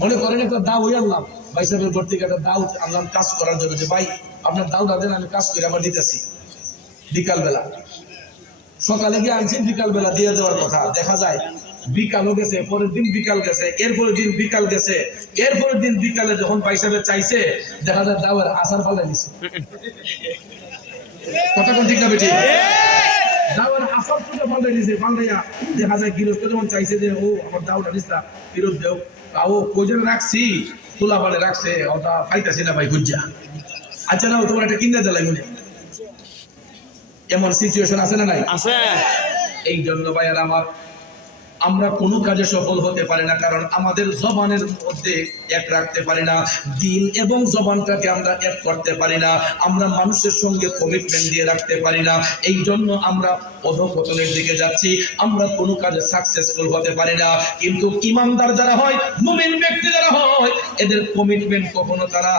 মনে করেন একটা দাও হয়ে আনলাম, ভাই সাহেবের ঘর থেকে একটা দাও আনলাম কাজ করার জন্য, যে ভাই আপনার দাওটা দেন, আমি কাজ করে আবার দিতেছি। বিকালবেলা সকালে গিয়ে আনছি, বিকালবেলা দিয়ে দেওয়ার কথা, দেখা যায় বিকালও গেছে, পরের দিন বিকাল গেছে, এরপরের দিন বিকাল গেছে, এরপরের দিন বিকালে যখন ভাই সাহেবের চাইছে, দেখা যায় দাওয়ার আসার ফালাই দিছে। কথা কোন ঠিক না বেটি? দাওয়ার আসর থেকে ফালাই দিছে, ফালাইয়া দেখা যায় গৃহস্থ যখন চাইছে যে ও আমার দাওটা দিসা ফেরত দেও, ও কোজে রাখছি, তোলা বলে রাখছে, ওটা পাইতাছি না ভাই গুজ্জা। আচ্ছা না, তোমার একটা কিনে দিলাই মনে, এমন সিচুয়েশন আছে না নাই? আছে। এই জন্য ভাইয়ার আমার, আমরা কোনো কাজে সফল হতে পারি না, কারণ আমাদের জবানের মধ্যে এক রাখতে পারি না, দিল এবং জবানটাকে আমরা এক করতে পারি না, আমরা মানুষের সঙ্গে কমিটমেন্ট দিয়ে রাখতে পারি না। এই জন্য আমরা অধঃপতনের দিকে যাচ্ছি, আমরা কোনো কাজে সাকসেসফুল হতে পারি না। কিন্তু ইমানদার যারা হয়, মুমিন ব্যক্তি যারা হয়, এদের কমিটমেন্ট কখনো তারা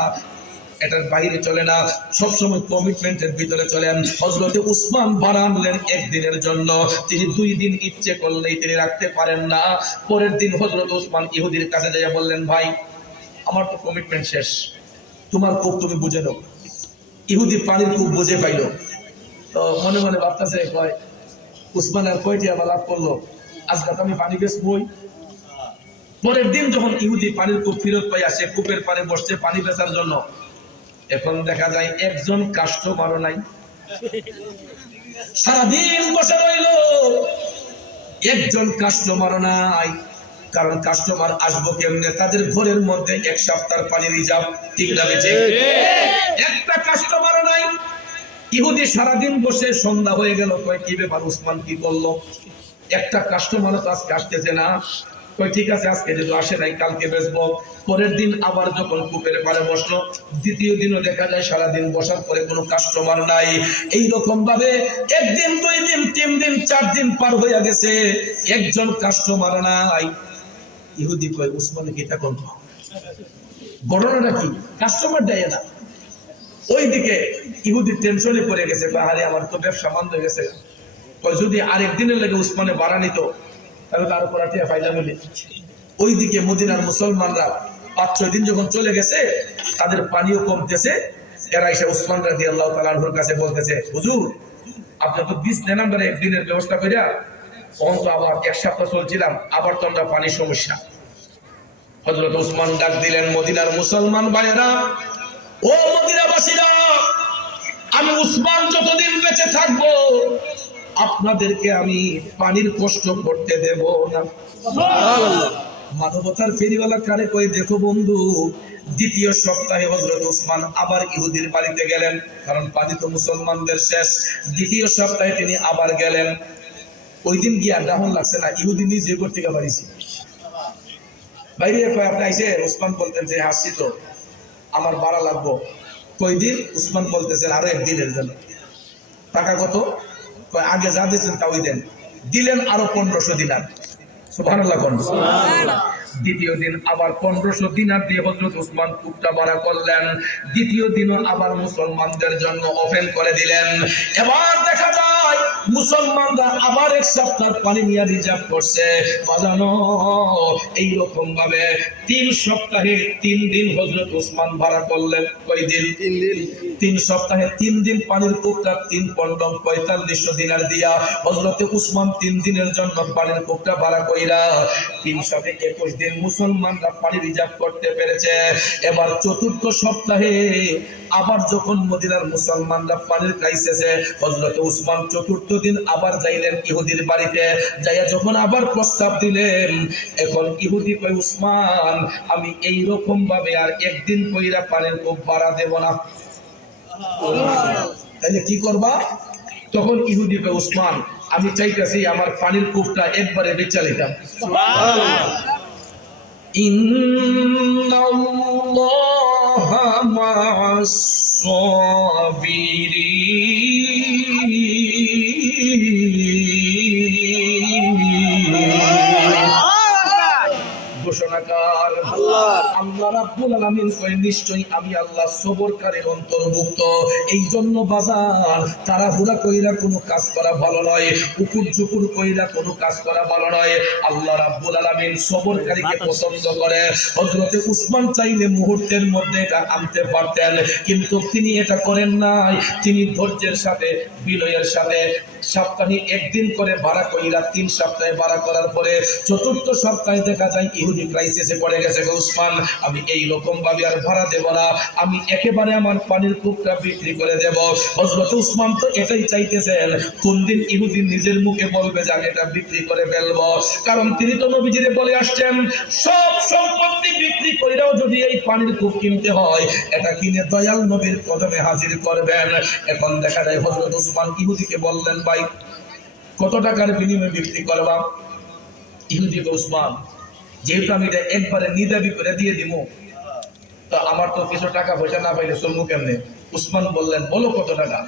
এটার বাইরে চলে না, সবসময় কমিটমেন্টের ভিতরে চলেন। হযরতে উসমান বানালেন একদিনের জন্য, তিনি 2 দিন ইচ্ছে করলেই তিনি রাখতে পারেন না। পরের দিন হযরত উসমান ইহুদির কাছে যেয়ে বললেন, ভাই আমার তো কমিটমেন্ট শেষ, তোমার কূপ তুমি বুঝে নাও। ইহুদি পানির কূপ বুঝে পাইল, তো মনে মনে ভাবতেছে, কয় উসমান আর কয়টি আবার লাভ করলো, আজকে তো আমি পানি বেচবই। পরের দিন যখন ইহুদি পানির কূপ ফেরত পাই আসে, কূপের পারে বসছে পানি বেচার জন্য, এখন দেখা যায় একজন কাস্টমারও নাই। সারাদিন বসে রইল, একজন কাস্টমারও নাই। কারণ কাস্টমার আসবো কেমনে, তাদের ঘরের মধ্যে 1 সপ্তাহ পানি রিজার্ভ, ঠিক না বেঁচে, একটা কাস্টমারও নাই। ইহুদি সারাদিন বসে, সন্ধ্যা হয়ে গেল, কয় কি ব্যাপার উসমান কি করলো, একটা কাস্টমারও তো আজকে আসতেছে না। কয় ঠিক আছে, আজকে যেহেতু আসে নাই কালকে বেচবো। পরের দিন আবার যখন কূপের পারে বসলো, দ্বিতীয় দিনও দেখা যায় সারাদিন বসার পরে কোনো কাস্টমার নাই। এইরকম ভাবে 1 দিন 2 দিন 3 দিন 4 দিন পার হয়ে গেছে, একজন কাস্টমার নাই। ইহুদি কয় উসমান কি এটা করবো, ঘটনাটা কি, কাস্টমার দেয় না। ওইদিকে ইহুদি টেনশনে পড়ে গেছে, বাহারে আমার তো ব্যবসা বন্ধ হয়ে গেছে। যদি আরেকদিনের লেগে উসমানে বাড়া নিত তাহলে তার উপর আটিয়া ফাইলা বলে। ওইদিকে মদিনার মুসলমানরা 5-6 দিন যখন চলে গেছে, তাদের পানিও কমতেছে, এরা এসে উসমান রাদিয়াল্লাহু তাআলা আনহুর কাছে বলতেছে, হুজুর আপনি তো 20 দিন আমরা একদিনের ব্যবস্থা কইরা, তখন তো আবার 1 সপ্তাহ চলছিলাম, আবার তো আমরা পানির সমস্যা। হযরত উসমান ডাক দিলেন, মদিনার মুসলমান ভাইয়েরা, ও মদিনাবাসীরা, আমি উসমান যতদিন বেঁচে থাকবো আপনাদেরকে আমি পানির কষ্ট করতে দেব না। মানবতার ফেরিওয়ালা কারে কই, দেখো বন্ধু, দ্বিতীয় সপ্তাহে হযরত উসমান আবার ইহুদির বাড়িতে গেলেন, কারণ পানি তো মুসলমানদের শেষ। দ্বিতীয় সপ্তাহে তিনি আবার গেলেন। ওই দিন গিয়া ডাহন লাগছে না, ইহুদি নিজে করতে পারিছি বাইরে কয় আপনি আইসে। উসমান বলতেন যে হাসছি তো, আমার ভাড়া লাগবো। কয়দিন? উসমান বলতেছেন আরো 1 দিনের জন্য। টাকা কত? কয় আগে যা দিয়েছেন তা ওই দেন। দিলেন আরো 1500 দিনার। সুবহানাল্লাহ। দ্বিতীয় দিন আবার 1500 দিনার দিয়ে হযরত উসমান কূপটা ভাড়া করলেন। দ্বিতীয় দিনও আবার মুসলমানদের জন্য ওপেন করে দিলেন। এবার দেখা যায় মুসলমানরা আবার 1 সপ্তাহ পানি নিয়ে রিজার্ভ করছে। বাজানো এইরকম ভাবে 3 সপ্তাহে 3 দিন হযরত উসমান ভাড়া করলেন। কয় দিন? 3 দিন। 3 সপ্তাহে 3 দিন পানির কূপটা 3 পন্ডম 4500 দিনার দিয়া হযরত উসমান 3 দিনের জন্য পানির কূপটা ভাড়া কইরা 321 দিন মুসলমানরা পানি রিজার্ভ করতে পেরেছে। এবার 4র্থ সপ্তাহে আবার যখন মদিনার মুসলমানরা পানির ক্রাইসিসে, হযরত উসমান 4র্থ দিন আবার যাইলেন ইহুদির বাড়িতে। যাইয়া যখন আবার প্রস্তাব দিলেন, এখন ইহুদি কয় উসমান আমি এই রকম ভাবে আর 1 দিন কইরা পানির কূপ ভাড়া দেব না। তাইলে কি করবা? তখন ইহুদি কয় উসমান আমি চাইতেছি আমার পানির কূপটা একবারে বেচা নিতাম। ইন্নাল্লাহা মা'আস সাবিরিন। ঘোষণাকার আল্লাহ রাব্বুল আলামিন কয় নিশ্চয়ই আমি আল্লাহ সবরকারীর অন্তর্ভুক্ত। এই জন্য বাজার তাড়াহুড়া কইরা কোনো কাজ করা ভালো নয়, উকুর ঝুকুর কইরা কোনো কাজ করা ভালো নয়। আল্লাহ রাব্বুল আলামিন সবরকারীকে পছন্দ করে। হযরতে উসমান চাইলে মুহূর্তের মধ্যে এটা আনতে পারতেন, কিন্তু তিনি এটা করেন নাই। তিনি ধৈর্যের সাথে, বিনয়ের সাথে সপ্তাহে 1 দিন করে ভাড়া কইরা 3 সপ্তাহে ভাড়া করার পরে 4র্থ সপ্তাহে দেখা যায় ইহুদি ক্রাইসিসে পড়ে গেছে। উসমান আমি এই রকম ভাবে আর ভাড়া দেব না, আমি একেবারে আমার পানির কূপটা বিক্রি করে দেব। হযরত উসমান তো এটাই চাইতেছেন, কোন দিন ইহুদি নিজের মুখে বলবে যে আমি এটা বিক্রি করে ফেলবো। কারণ তিনি তো নবীজিরে বলে আসছেন সব সম্পত্তি বিক্রি কইরাও যদি এই পানির কূপ কিনতে হয়, এটা কিনে দয়াল নবীর কদমে হাজির করবেন। এখন দেখা যায় হযরত উসমান ইহুদিকে বললেন ভাই কত টাকার বিনিময়ে বিক্রি করবা? ইহুদি উসমান, যেহেতু আমি এটা একবারে নিদাবি করে দিয়ে দিব, তো আমার তো কিছু টাকা পয়সা না পাইলে চলবো কেমনে? উসমান বললেন, বলো কত টাকা?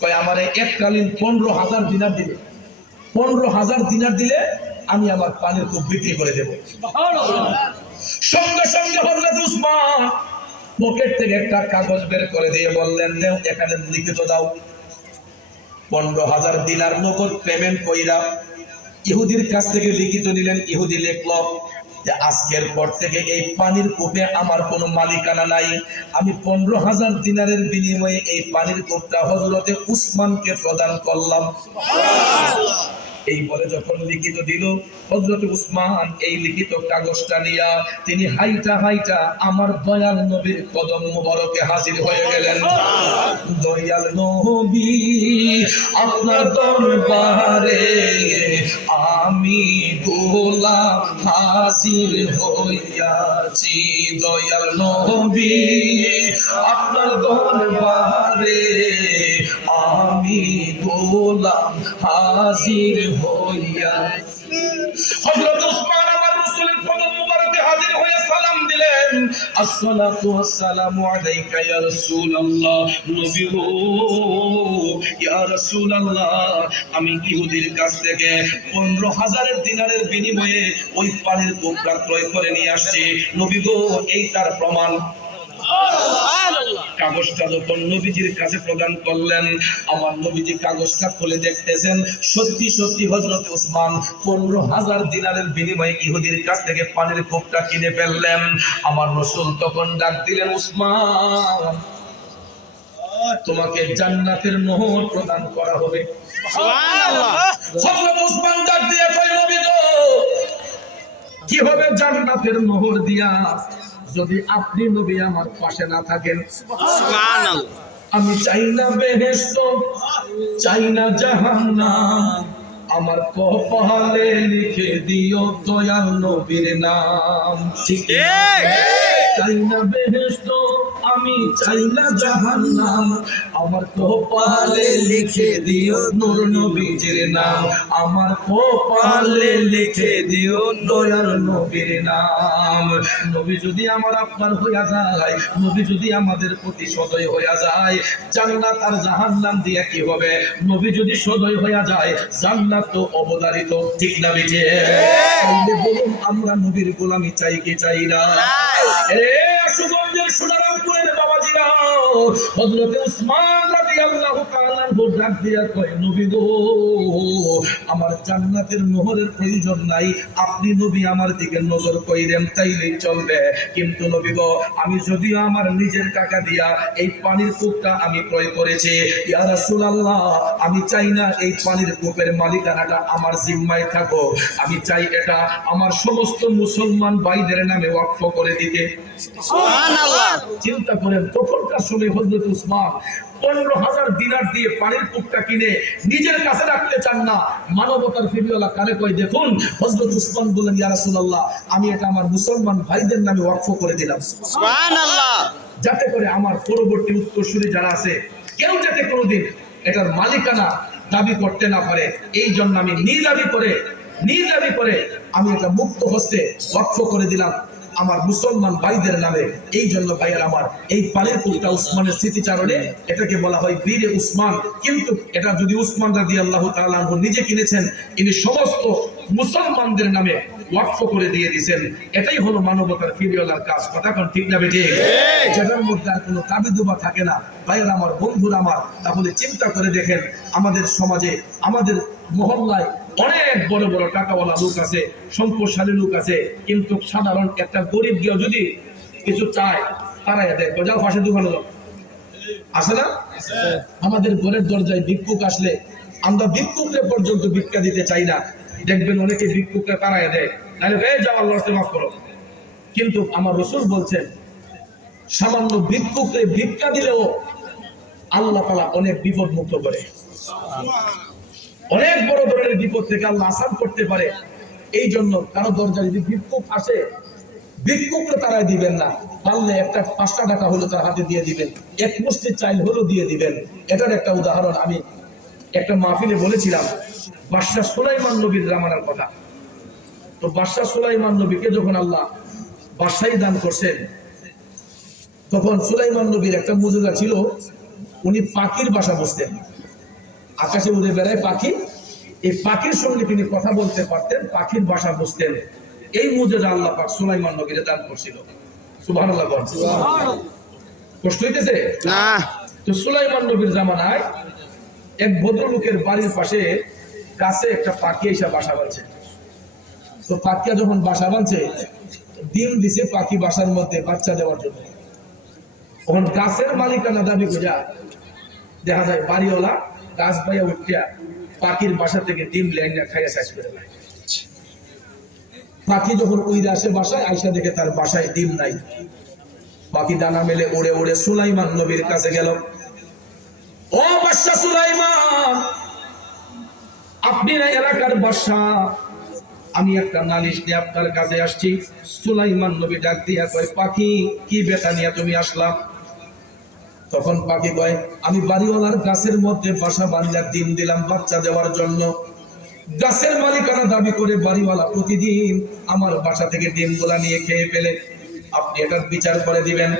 কয় আমার এককালীন 15,000 দিনার দিলে, 15,000 দিনার দিলে আমি আমার পানির কূপ বিক্রি করে দেব। সঙ্গে সঙ্গে হযরত উসমান পকেট থেকে একটা কাগজ বের করে দিয়ে বললেন, দেও, এখানে লিখিত দাও। 15,000 দিনার নগদ পেমেন্ট কইরা ইহুদির কাছ থেকে লিখিত নিলেন। ইহুদি লিখল যে আজকের পর থেকে এই পানির কূপে আমার কোনো মালিকানা নাই, আমি 15,000 দিনারের বিনিময়ে এই পানির কূপটা হযরতে উসমানকে প্রদান করলাম। এই বলে যখন লিখিত দিল, হযরত উসমান এই লিখিত কাগজটা নিয়া তিনি হাইটা হাইটা আমার দয়াল নবীর কদম মুবারকে হাজির হয়ে গেলেন। দয়াল নবী, আপনার দরবারে আমি গোলাম হাজির হইয়াছি। দয়াল নবী, আপনার দরবারে আমি গোলাম হাজির হইয়াছি। হযরত উসমান আমার রাসূলের কদম মুবারকে হাজির হয়ে সালাম দিলেন, আসসালাতু ওয়াসসালামু আলাইকা ইয়া রাসূলুল্লাহ। নবী গো, ইয়া রাসূলুল্লাহ, আমি ইহুদির কাছ থেকে 15,000 দিনারের বিনিময়ে ওই পানির কূপটা ক্রয় করে নিয়ে আসছি। নবী গো, এই তার প্রমাণ। কাগজটা যখন নবীজির কাছে প্রদান করলেন, আমার নবীজি কাগজটা খুলে দেখতেছেন, সত্যি সত্যি হযরত উসমান 15,000 দিনারের বিনিময়ে ইহুদির কাছ থেকে পানির কূপটা কিনে ফেললেন। আমার রাসূল তখন ডাক দিলেন, উসমান, তোমাকে জান্নাতের মোহর প্রদান করা হবে। সুবহানাল্লাহ। হযরত উসমান ডাক দিয়ে কয়, নবী গো, কি হবে জান্নাতের মোহর দিয়া যদি আপনি নবী আমার পাশে না থাকেন? সুবহানাল্লাহ। আমি চাই না বেহেশত, চাই না জাহান্নাম, আমার কপালে লিখে দিও দয়াল নবীর নাম। ঠিক চাই না বেহেশত, আমি চাই না জাহান্নাম, আমার কপালে লিখে দিও নূর নবীজির নাম, আমার কপালে লিখে দিও দয়াল নবীর নাম। নবী যদি আমার আপনার হইয়া যায়, নবী যদি আমাদের প্রতি সদয় হইয়া যায়, জান্নাত আর জাহান্নাম দিয়া কি হবে? নবী যদি সদয় হইয়া যায়, জান্নাত তো অবধারিত। ঠিক না বেজে? তাইলে বলুন, আমরা নবীর গোলামি চাই কি চাই না? এ সুগঞ্জের সোনারামপুরের বাবাজিরা, হযরত উসমান রাদিয়াল্লাহু তাআলা আনহু ডাক দিয়া কয়, নবী গো, আমার জান্নাতের মোহরের প্রয়োজন নাই, আপনি নবী আমার দিকে নজর কইরেন তাইলেই চলবে। কিন্তু নবী গো, আমি যদিও আমার নিজের টাকা দিয়া এই পানির কূপটা আমি ক্রয় করেছি, ইয়া রাসূলুল্লাহ, আমি চাই না এই পানির কূপের মালিকানাটা আমার জিম্মায় থাকো, আমি চাই এটা আমার সমস্ত মুসলমান ভাইদের নামে ওয়াকফ করে দিতে। সুবহানাল্লাহ। চিন্তা করেন, তখনকার সময় হযরত উসমান 15,000 দিনার দিয়ে পানির কূপটা কিনে নিজের কাছে রাখতে চান না। মানবতার ফিরিওয়ালা কারে কয়, দেখুন, হযরত উসমান বলেন, ইয়া রাসূলুল্লাহ, আমি এটা আমার মুসলমান ভাইদের নামে ওয়াকফ করে দিলাম। সুবহানাল্লাহ। যাতে করে আমার পরবর্তী উত্তরসূরি যারা আছে, কেউ যাতে কোনোদিন এটার মালিকানা দাবি করতে না পারে, এই জন্য আমি নিদাবি করে আমি এটা মুক্ত হস্তে ওয়াকফ করে দিলাম আমার মুসলমান ভাইদের নামে। এই জন্য ভাইয়ের আমার, এই পানির কূপটা উসমানের স্মৃতিচারণে এটাকে বলা হয় বীরে উসমান। কিন্তু এটা যদি উসমান রাদিয়াল্লাহু তাআলা আনহু নিজে কিনেছেন, ইনি সমস্ত মুসলমানদের নামে ওয়াকফ করে দিয়ে দিয়েছেন। এটাই হলো মানবতার ফিরিওয়ালার কাজ। কথা কোন ঠিক না বেঠিক? যেটার মধ্যে আর কোনো তাবিদুবা থাকে না। ভাইয়ের আমার, বন্ধুরা আমার, তাহলে চিন্তা করে দেখেন, আমাদের সমাজে, আমাদের মহল্লায় অনেক বড় বড় টাকাওয়ালা লোক আছে, সম্পদশালী লোক আছে, কিন্তু সাধারণ একটা গরিব গিয়ে যদি কিছু চায়, তারাই দেয়, যাও পাশে দোকানে যাও। আসে না? আমাদের ঘরের দরজায় ভিক্ষুক আসলে আমরা ভিক্ষুকদের পর্যন্ত ভিক্ষা দিতে চাই না। দেখবেন অনেকে ভিক্ষুককে তারাই দেয়, নাহলে যাও আল্লাহর রাস্তায় মাফ করো। কিন্তু আমার রাসূল বলছেন, সামান্য ভিক্ষুককে ভিক্ষা দিলেও আল্লাহ তাআলা অনেক বিপদ মুক্ত করে, অনেক বড় ধরনের বিপদ থেকে আল্লাহ আসান করতে পারে। এই জন্য কারো দরজায় যদি ভিক্ষুক আসে, ভিক্ষুককে তারাই দিবেন না, পারলে একটা 5টা টাকা হলো তার হাতে দিয়ে দিবেন, এক মুষ্টি চাল হলো দিয়ে দিবেন। এটার একটা উদাহরণ আমি একটা মাহফিলে বলেছিলাম, বাদশাহ সুলাইমান নবীর জামানার কথা। তো বাদশাহ সুলাইমান নবীকে যখন আল্লাহ বাদশাহী দান করছেন, তখন সুলাইমান নবীর একটা মুজিজা ছিল, উনি পাখির বাসা বুঝতেন। আকাশে উড়ে বেড়ায় পাখি, এই পাখির সঙ্গে তিনি কথা বলতে পারতেন, পাখির ভাষা বুঝতেন। এই মুজিজা আল্লাহ পাক সুলাইমান নবীকে দান করছিল। সুবহানাল্লাহ বলেন। সুবহানাল্লাহ। কষ্ট হইতেছে না? তো সুলাইমান নবীর জামানায় এক ভদ্রলোকের বাড়ির পাশে গাছে একটা পাখি এসে বাসা বাঁধছে। তো পাখিয়া যখন বাসা বাঁধছে, ডিম দিছে পাখি বাসার মধ্যে বাচ্চা দেওয়ার জন্য। তখন গাছের মালিকানা দাবি করে দেখা যায় বাড়িওয়ালা গাছ পাইয়া উঠিয়া পাখির বাসা থেকে ডিম লাইনা খাইয়া শেষ করে দেয়। পাখি যখন উইরে আসে বাসায়, আইসা দেখে তার বাসায় ডিম নাই। পাখি ডানা মেলে উড়ে উড়ে সুলাইমান নবীর কাছে গেল। ও বাদশা সুলাইমান, আপনি না এলাকার বাদশা, আমি একটা নালিশ নিয়ে আপনার কাছে আসছি। সুলাইমান নবী ডাক দিয়া কয়, পাখি কি বেটা নিয়ে তুমি আসলা? তখন পাখি কয়, আমি বাড়িওয়ালার গাছের মধ্যে বাসা বাঁধা ডিম দিলাম বাচ্চা দেওয়ার জন্য। গাছের মালিকানা দাবি করে বাড়িওয়ালা প্রতিদিন আমার বাসা থেকে ডিমগুলা নিয়ে খেয়ে ফেলে। আপনি এটার বিচার করে দিবেন।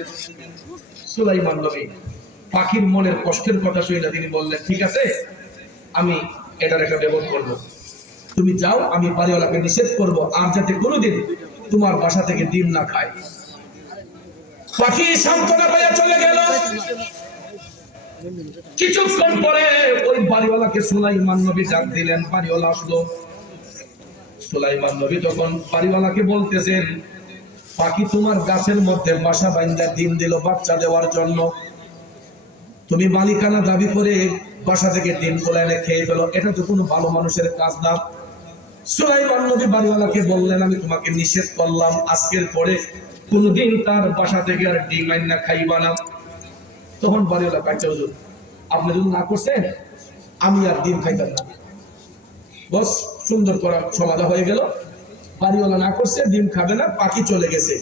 সুলাইমান নবী পাখির মনের কষ্টের কথা শুনে তিনি বললেন, ঠিক আছে, আমি এটার একটা ব্যবস্থা করব। তুমি যাও, আমি বাড়িওয়ালাকে নিষেধ করব আর যাতে কোনোদিন তোমার বাসা থেকে ডিম না খায়। পাখি সান্ত্বনা পাইয়া চলে গেল। কিছুক্ষণ পরে ওই বাড়িওয়ালাকে সুলাইমান নবী ডাক দিলেন। বাড়িওয়ালা আসলো। সুলাইমান নবী তখন বাড়িওয়ালাকে বলতেছেন, পাখি তোমার গাছের মধ্যে বাসা বাঁধা ডিম দিল বাচ্চা দেওয়ার জন্য, তুমি মালিকানা দাবি করে বাসা থেকে ডিম গুলা এনে খেয়ে ফেলো, এটা তো কোনো ভালো মানুষের কাজ না। সুলাইমান নবী বাড়িওয়ালাকে বললেন, আমি তোমাকে নিষেধ করলাম, আজকের পরে কোনদিন তার বাসা থেকে আর ডিম আইনা খাইবা না। তখন বাড়িওয়ালা কাছে, হুজুর আপনি যদি না করছেন আমি আর ডিম খাইতাম না। বস সুন্দর করার সমাধান হয়ে গেল। বাড়িওয়ালা না করছে, ডিম খাবে না, পাখি চলে গেছে।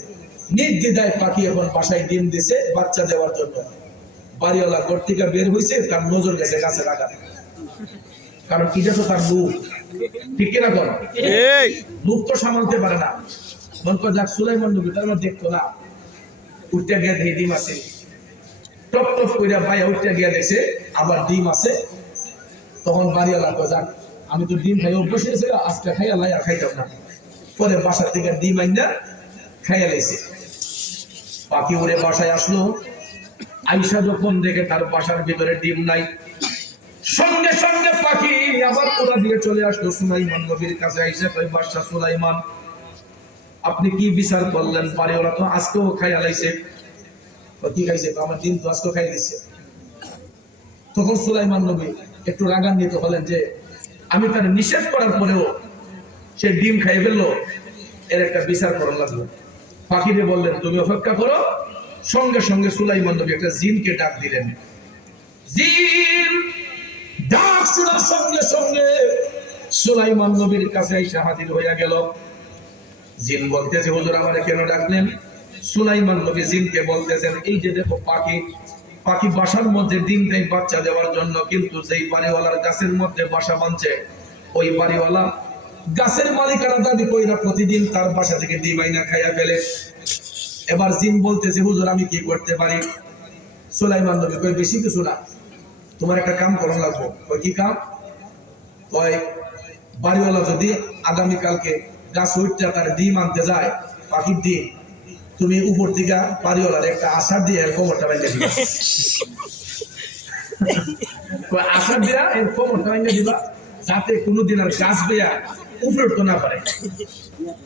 নির্দ্বিধায় পাখি এখন বাসায় ডিম দিছে বাচ্চা দেওয়ার জন্য। বাড়িওয়ালা ঘর থেকে বের হয়েছে, তার নজর গেছে গাছে লাগা, কারণ এটা তো তার লোক, ঠিক কিনা কর, লোক তো সামালতে পারে না। মন কর যাক সুলাইমান নবী তার মধ্যে দেখতো না, উঠতে গিয়ে দেখে ডিম আছে, টপ টপ করে ভাইয়া উঠতে গিয়ে দেখছে আবার ডিম আছে। তখন বাড়িওয়ালা কয়, যাক আমি তো ডিম খাই অভ্যাস হয়েছে, আজকে খাইয়া লাই আর খাইতাম না। পরে বাসা থেকে ডিম আইনা খাইয়া লাইছে। পাখি উড়ে বাসায় আসলো। আইসা যখন দেখে তার বাসার ভিতরে ডিম নাই, সঙ্গে সঙ্গে পাখি আবার ওরা দিয়ে চলে আসলো সুলাইমান নবীর কাছে। আইসা কয়, বাদশা সুলাইমান, আপনি কি বিচার করলেন? বাড়িওয়ালা তো আজকেও খাইয়া লাইছে। কি খাইছে? আমার ডিম তো আজকেও খাই দিচ্ছে। তখন সুলাইমান নবী একটু রাগান্বিত হলেন যে আমি তার নিষেধ করার পরেও সে ডিম খাই ফেললো, এর একটা বিচার করা লাগলো। পাখিকে বললেন, তুমি অপেক্ষা করো। সঙ্গে সঙ্গে সুলাইমান নবী একটা জিনকে ডাক দিলেন। জিন ডাক শোনার সঙ্গে সঙ্গে সুলাইমান নবীর কাছে এসে হাজির হইয়া গেল। জিন বলতেছে, হুজুর আমারে কেন ডাকলেন? সুলাইমান নবী জিনকে বলতেছেন, এই যে দেখো পাখি, পাখি বাসার মধ্যে ডিম দেয় বাচ্চা দেওয়ার জন্য, কিন্তু যেই বাড়িওয়ালার গাছের মধ্যে বাসা বাঁধছে, ওই বাড়িওয়ালা গাছের মালিকানা দাবি কইরা প্রতিদিন তার বাসা থেকে ডিম আইনা খাইয়া ফেলে। এবার জিন বলতেছে, হুজুর আমি কি করতে পারি? সুলাইমান নবী কয়, বেশি কিছু না, তোমার একটা কাম করা লাগবে। কয়, কি কাম? কয়, বাড়িওয়ালা যদি আগামীকালকে গাছ উঠতে তার ডিম আনতে যায়, পাখির ডিম, তুমি উপর থেকে বাড়িওয়ালার একটা আশার দিয়ে এর কোমরটা বাইন্ধে দিবা। আশার দিয়া এর কোমরটা বাইন্ধে দিবা, যাতে কোনোদিন আর গাছ বেয়া উপরে উঠতে না পারে।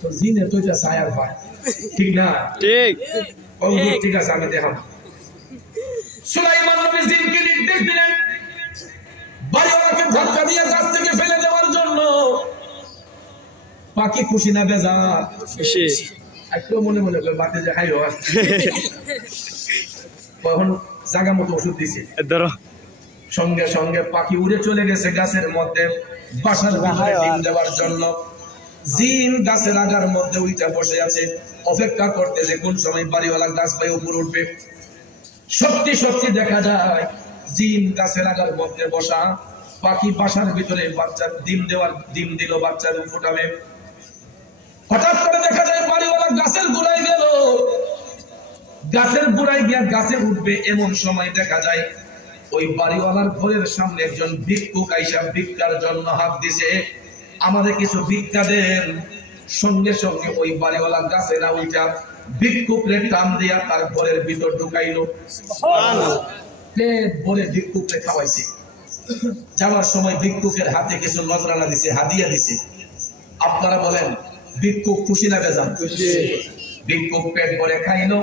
তো জিনে তো এটা ছায়ার পায়, ঠিক না? ঠিক। ঠিক আছে, আমি দেখাম। সুলাইমান নবী জিনকে নির্দেশ দিলেন বাড়িওয়ালাকে ধাক্কা দিয়ে গাছ থেকে ফেলে দেওয়ার জন্য। পাখি খুশি না বেজার? খুশি। একটু মনে মনে করে বাতে যে খাইও। তখন জায়গা মতো ওষুধ দিছে, সঙ্গে সঙ্গে পাখি উড়ে চলে গেছে গাছের মধ্যে বাসার ভিতরে ডিম দেওয়ার জন্য। জিন গাছের আগার মধ্যে উইটা বসে আছে, অপেক্ষা করতেছে কোন সময় বাড়িওয়ালা গাছ পায়ে উপর উঠবে। সত্যি সত্যি দেখা যায় জিন গাছের আগার মধ্যে বসা, পাখি বাসার ভিতরে বাচ্চা ডিম দিল, বাচ্চার ফুটাবে। হঠাৎ করে দেখা যায় বাড়িওয়ালা গাছের গোড়ায় গেল, গাছের গোড়ায় গিয়া গাছে উঠবে, এমন সময় দেখা যায় ওই বাড়িওয়ালার ঘরের সামনে একজন ভিক্ষুক আইসা ভিক্ষার জন্য হাত দিছে, আমাদের কিছু ভিক্ষা দেন। সঙ্গে সঙ্গে ওই বাড়িওয়ালা গাছে না উঠা ভিক্ষুকরে টান দিয়া তার ঘরের ভিতর ঢুকাইলো, পেট ভরে ভিক্ষুকরে খাওয়াইছে। যাওয়ার সময় ভিক্ষুকের হাতে কিছু নজরানা দিছে, হাদিয়া দিছে। আপনারা বলেন ভিক্ষুক খুশি না বেজান? ভিক্ষুক পেট ভরে খাইলো,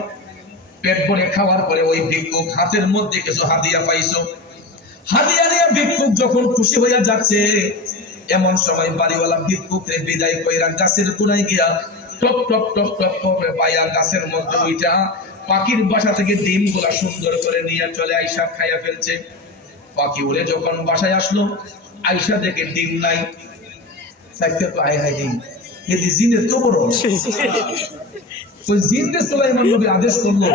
পেট ভরে খাওয়ার পরে ওই ভিক্ষুক হাতের মধ্যে কিছু হাদিয়া পাইছো। হাদিয়া নিয়ে ভিক্ষুক যখন খুশি হইয়া যাচ্ছে, এমন সময় বাড়িওয়ালা ভিক্ষুকরে বিদায় কইরা গাছের কোনায় গিয়া টপ টপ টপ টপ করে পায়া গাছের মধ্যে উইটা পাখির বাসা থেকে ডিমগুলা সুন্দর করে নিয়ে চলে আইসা খাইয়া ফেলছে। পাখি উড়ে যখন বাসায় আসলো, আইসা দেখে ডিম নাই। থাকতে তো আয় হায় ডিম, এদি জিনের তো বড়। ওই জিনকে সুলাইমান নবী আদেশ করলো,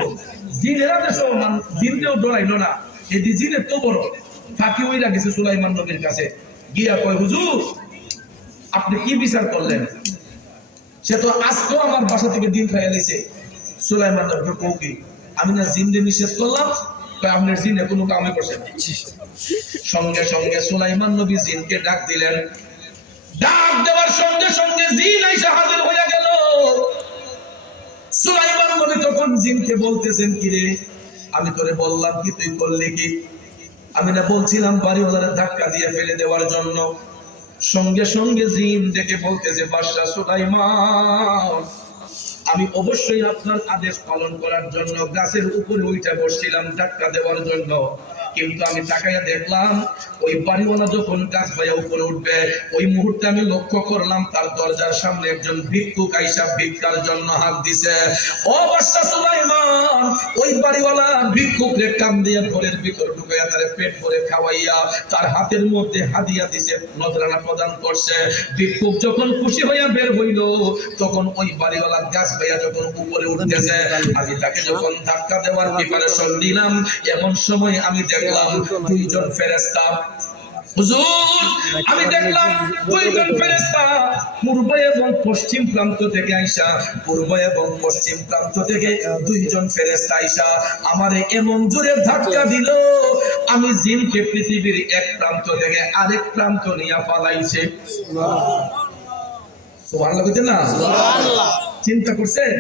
জিনের আদেশ জিনকেও ডরাইলো না, এদি জিনের তো বড়। ফাঁকি উইরা গেছে সুলাইমান নবীর কাছে, গিয়া কয় হুজুর আপনি কি বিচার করলেন? সে তো আজকেও আমার বাসা থেকে ডিম খাইয়া দিছে। সুলাইমান নবী কৌকি, আমি না জিনকে নিষেধ করলাম, আপনার জিনে কোনো কামে করছে না। সঙ্গে সঙ্গে সুলাইমান নবী জিনকে ডাক দিলেন, ডাক দেওয়ার সঙ্গে সঙ্গে জিন আইসা হাজির হইয়া গেল। সুলাইমান নবী তখন জিনকে বলতেছেন, কি রে আমি তোরে বললাম কি, তুই করলি কি? আমি না বলছিলাম বাড়িওয়ালার ধাক্কা দিয়ে ফেলে দেওয়ার জন্য। সঙ্গে সঙ্গে জিন ডেকে বলতেছে, বাদশা সুলাইমান আমি অবশ্যই আপনার আদেশ পালন করার জন্য গাছের উপরে উঠে বসছিলাম ধাক্কা দেওয়ার জন্য, কিন্তু আমি তাকাইয়া দেখলাম ওই বাড়িওয়ালা যখন গাছ ভাইয়া উপরে উঠবে, ওই মুহূর্তে আমি লক্ষ্য করলাম তার দরজার সামনে একজন ভিক্ষুক আইসা ভিক্ষার জন্য হাত দিছে। ও বাদশা সুলাইমান, ওই বাড়িওয়ালা ভিক্ষুকরে কান দিয়ে ঘরের ভিতর ঢুকাইয়া তার পেট ভরে খাওয়াইয়া তার হাতের মধ্যে হাদিয়া দিছে, নজরানা প্রদান করছে। ভিক্ষুক যখন খুশি হইয়া বের হইল, তখন ওই বাড়িওয়ালা গাছ ভাইয়া যখন উপরে উঠতেছে, আমি তাকে যখন ধাক্কা দেওয়ার প্রিপারেশন নিলাম, এমন সময় আমি দেখলাম দুইজন ফেরেশতা। হুজুর আমি দেখলাম দুইজন ফেরেশতা পূর্ব এবং পশ্চিম প্রান্ত থেকে আইসা, পূর্ব এবং পশ্চিম প্রান্ত থেকে দুইজন ফেরেশতা আইসা আমারে এমন জোরে ধাক্কা দিল, আমি জিনকে পৃথিবীর এক প্রান্ত থেকে আরেক প্রান্ত নিয়ে পালাইছে। সুবহানাল্লাহ বলতেন না? সুবহানাল্লাহ। চিন্তা করছেন?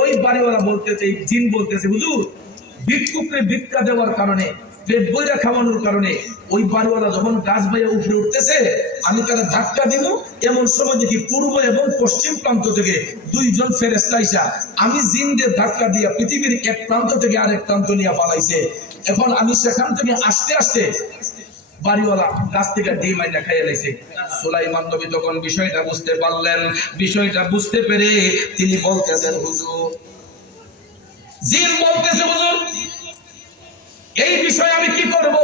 ওই বাড়িওয়ালা বলতেছে, জিন বলতেছে, হুজুর ভিক্ষুককে ভিক্ষা দেওয়ার কারণে, পেট বইরা খাওয়ানোর কারণে ওই বাড়িওয়ালা যখন গাছ বাইয়া উপরে উঠতেছে, আমি তারা ধাক্কা দিব, এমন সময় দেখি পূর্ব এবং পশ্চিম প্রান্ত থেকে দুইজন ফেরেশতা আইসা আমি জিনদের ধাক্কা দিয়া পৃথিবীর এক প্রান্ত থেকে আরেক প্রান্ত নিয়ে পালাইছে। এখন আমি সেখান থেকে আস্তে আস্তে বাড়িওয়ালা গাছ থেকে ডিম আইনা খাইয়া লাইছে। সুলাইমান নবী তখন বিষয়টা বুঝতে পারলেন। বিষয়টা বুঝতে পেরে তিনি বলতেছেন, হুজুর, জিন বলতেছে, হুজুর এই বিষয়ে আমি কি করব?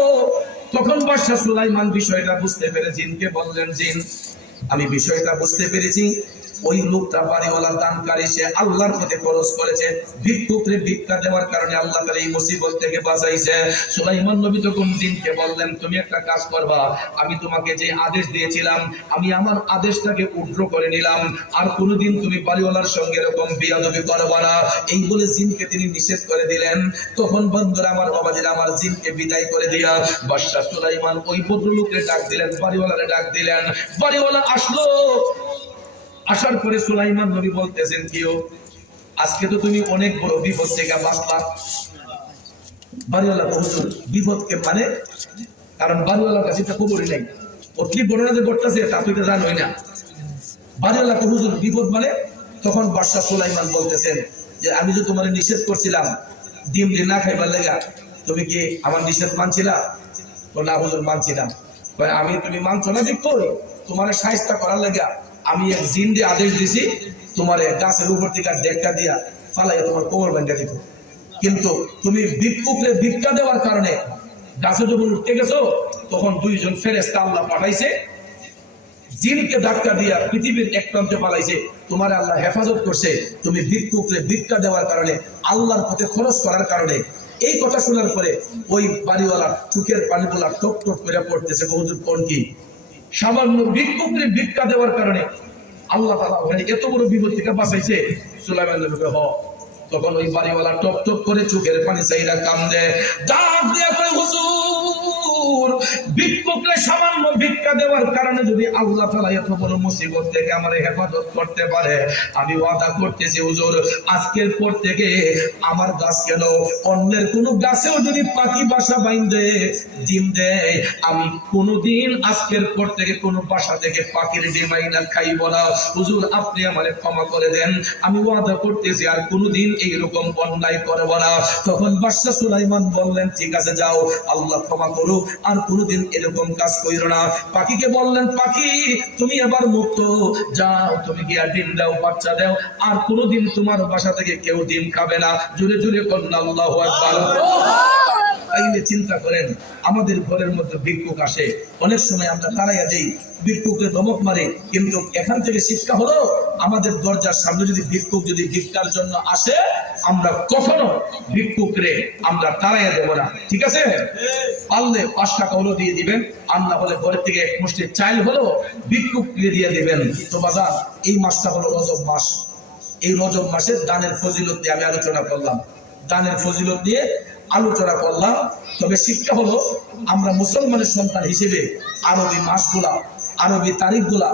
তখন বাদশা সুলাইমান বিষয়টা বুঝতে পেরে জিনকে বললেন, জিন আমি বিষয়টা বুঝতে পেরেছি, ওই লোকটা বাড়িওয়ালা দানকারী, সে আল্লাহর পথে খরচ করেছে, ভিক্ষুকরে ভিক্ষা দেওয়ার কারণে আল্লাহ তার এই মুসিবত থেকে বাঁচাইছে। সুলাইমান নবী তখন জিনকে বললেন, তুমি একটা কাজ করবা, আমি তোমাকে যে আদেশ দিয়েছিলাম আমি আমার আদেশটাকে উড্র করে নিলাম, আর কোনোদিন তুমি বাড়িওয়ালার সঙ্গে এরকম বিয়াদবি করবা না, এই বলে জিনকে তিনি নিষেধ করে দিলেন। তখন বন্ধুরা আমার, বাবাজিরা আমার, জিনকে বিদায় করে দিয়া বাদশা সুলাইমান ওই ভদ্রলোককে ডাক দিলেন, বাড়িওয়ালারে ডাক দিলেন। বাড়িওয়ালা আসলো। আসার পরে সুলাইমান নবী বলতেছেন, কিও আজকে তো তুমি অনেক বড় বিপদ থেকে বাঁচলা। বাড়িওয়ালা হুজুর বিপদকে মানে, কারণ বাড়িওয়ালার কাছে একটা খবরই নাই, অতি ঘটনা যে ঘটতেছে তা তো জানোই না। বাড়িওয়ালা হুজুর বিপদ মানে, তখন বাদশা সুলাইমান বলতেছেন যে আমি যে তোমার নিষেধ করছিলাম ডিম না খাইবার লেগা, তুমি কি আমার নিষেধ মানছিলা? না হুজুর মানছিলাম। আমি তুমি মানছো না যে কই, তোমার শায়েস্তা করার লেগা আমি এক জিন দিয়ে আদেশ দিছি, তোমার গাছের উপর থেকে ডেক্কা দিয়া ফালাইয়া তোমার কোমর বাঁধা দিত, কিন্তু তুমি ভিক্ষুকরে ভিক্ষা দেওয়ার কারণে গাছে যখন উঠতে গেছো, তখন দুইজন ফেরেশতা আল্লাহ পাঠাইছে, জিনকে ধাক্কা দিয়া পৃথিবীর এক প্রান্তে পালাইছে, তোমার আল্লাহ হেফাজত করছে, তুমি ভিক্ষুকরে ভিক্ষা দেওয়ার কারণে, আল্লাহর পথে খরচ করার কারণে। এই কথা শোনার পরে ওই বাড়িওয়ালা চোখের পানিগুলা টপ টপ করে পড়তেছে। হুজুর কোন কি? সামান্য ভিক্ষুকরে ভিক্ষা দেওয়ার কারণে আল্লাহ তাআলা ওখানে এত বড় বিপদ থেকে বাঁচাইছে। সুলাইমান নবীকে তখন ওই বাড়িওয়ালা টপ টপ করে চোখের পানি চাইরা কান্দে, ডাক দিয়া করে, হুজুর ভিক্ষুককে সামান্য ভিক্ষা দেওয়ার কারণে যদি আল্লাহ তাআলা এত বড় মুসিবত থেকে আমারে হেফাজত করতে পারে, আমি ওয়াদা করতেছি হুজুর আজকের পর থেকে আমার গাছ কেন অন্যের কোন গাছেও যদি পাখি বাসা বাইন্ধে ডিম দেয়, আমি কোনোদিন আজকের পর থেকে কোন বাসা থেকে পাখির ডিম আইনা খাইব না। হুজুর আপনি আমারে ক্ষমা করে দেন, আমি ওয়াদা করতেছি আর কোনোদিন এইরকম অন্যায় করব না। তখন বাদশা সুলাইমান বললেন, ঠিক আছে যাও, আল্লাহ ক্ষমা করো, আর কোনোদিন এরকম কাজ কইরো না। পাখিকে বললেন, পাখি তুমি এবার মুক্ত, যাও তুমি গিয়া ডিম দাও, বাচ্চা দাও, আর কোনোদিন তোমার বাসা থেকে কেউ ডিম খাবে না। জোরে জোরে বলুন আল্লাহু আকবার। তাইলে চিন্তা করেন, আমাদের ঘরের মধ্যে ভিক্ষুক আসে, অনেক সময় আমরা তাড়াইয়া দেই, ভিক্ষুককে ধমক মারে, কিন্তু এখান থেকে শিক্ষা হলো আমাদের দরজার সামনে যদি ভিক্ষুক যদি ভিক্ষার জন্য আসে, আমরা কখনো ভিক্ষুকরে আমরা তাড়াইয়া দেব না, ঠিক আছে? পারলে 5 টাকা হলো দিয়ে দিবেন, আর না হলে ঘরের থেকে এক মুষ্টি চাল হলো ভিক্ষুককে দিয়ে দিবেন। তো বাজার এই মাসটা হলো রজব মাস, এই রজব মাসের দানের ফজিলত দিয়ে আমি আলোচনা করলাম, দানের ফজিলত দিয়ে আলোচনা করলাম। তবে শিক্ষা হলো আমরা মুসলমানের সন্তান হিসেবে আরবি মাসগুলা, আরবি তারিখগুলা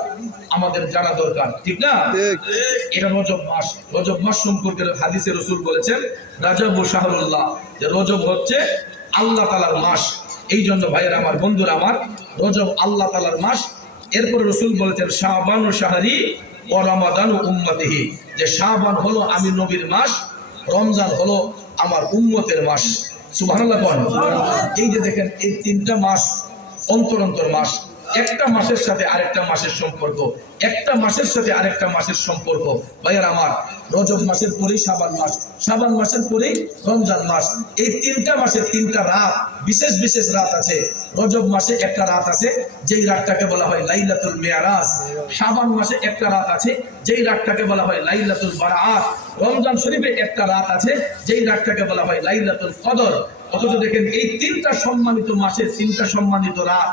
আমাদের জানা দরকার, ঠিক না? এটা রজব মাস। রজব মাস সম্পর্কে হাদিসে রাসূল বলেছেন রাজব শাহরুল্লাহ, যে রজব হচ্ছে আল্লাহ তাআলার মাস। এই জন্য ভাইয়েরা আমার, বন্ধুরা আমার, রজব আল্লাহ তাআলার মাস। এরপরে রাসূল বলেছেন শাবান ও শাহরি ও রমাদান ও উম্মতিহি, যে শাবান হলো আমি নবীর মাস, রমজান হলো আমার উম্মতের মাস। সুবহানাল্লাহ। এই যে দেখেন, এই 3টা মাস অন্তর অন্তর মাস, একটা মাসের সাথে আরেকটা মাসের সম্পর্ক, একটা মাসের সাথে আরেকটা মাসের সম্পর্ক। ভাইয়ার আমার, রজব মাসের পরেই শাবান মাস, শাবান মাসের পরেই রমজান মাস। এই 3টা মাসের 3টা রাত, বিশেষ বিশেষ রাত আছে। রজব মাসে একটা রাত আছে যেই রাতটাকে বলা হয় লাইলাতুল মিরাজ। শাবান মাসে একটা রাত আছে যেই রাতটাকে বলা হয় লাইলাতুল বারাআত। রমজান শরীফে একটা রাত আছে যেই রাতটাকে বলা হয় লাইলাতুল কদর। অথচ দেখেন এই 3টা সম্মানিত মাসের 3টা সম্মানিত রাত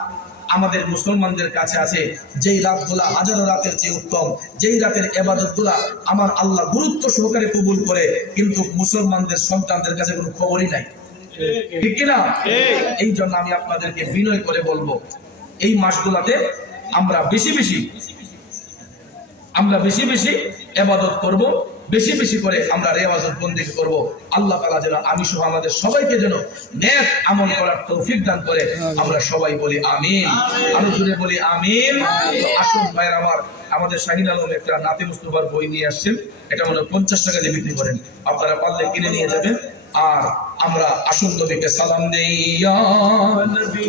আমাদের মুসলমানদের কাছে আছে, যেই রাতগুলা হাজারো রাতের চেয়ে উত্তম, যেই রাতের ইবাদতগুলা আমার আল্লাহ গুরুত্ব সহকারে কবুল করে, কিন্তু মুসলমানদের সন্তানদের কাছে কোনো খবরই নাই, ঠিক কিনা? এই জন্য আমি আপনাদেরকে বিনয় করে বলবো, এই মাসগুলাতে আমরা বেশি বেশি ইবাদত করব, বেশি বেশি করে আমরা রেওয়াজত বন্দেগী করব। আল্লাহ তাআলা যেন আমি সহ আমাদের সবাইকে যেন নেক আমল করার তৌফিক দান করে। আমরা সবাই বলি আমিন, আরো জোরে বলি আমিন। তো আসুন ভাইরা আমার, আমাদের শাহিন আলম একটা নাতে মুস্তাফার বই নিয়ে আসছেন, এটা মনে 50 টাকা দিয়ে বিক্রি করেন, আপনারা পারলে কিনে নিয়ে যাবেন। আর আমরা আসুন নবীকে সালাম দেই, ইয়া নবী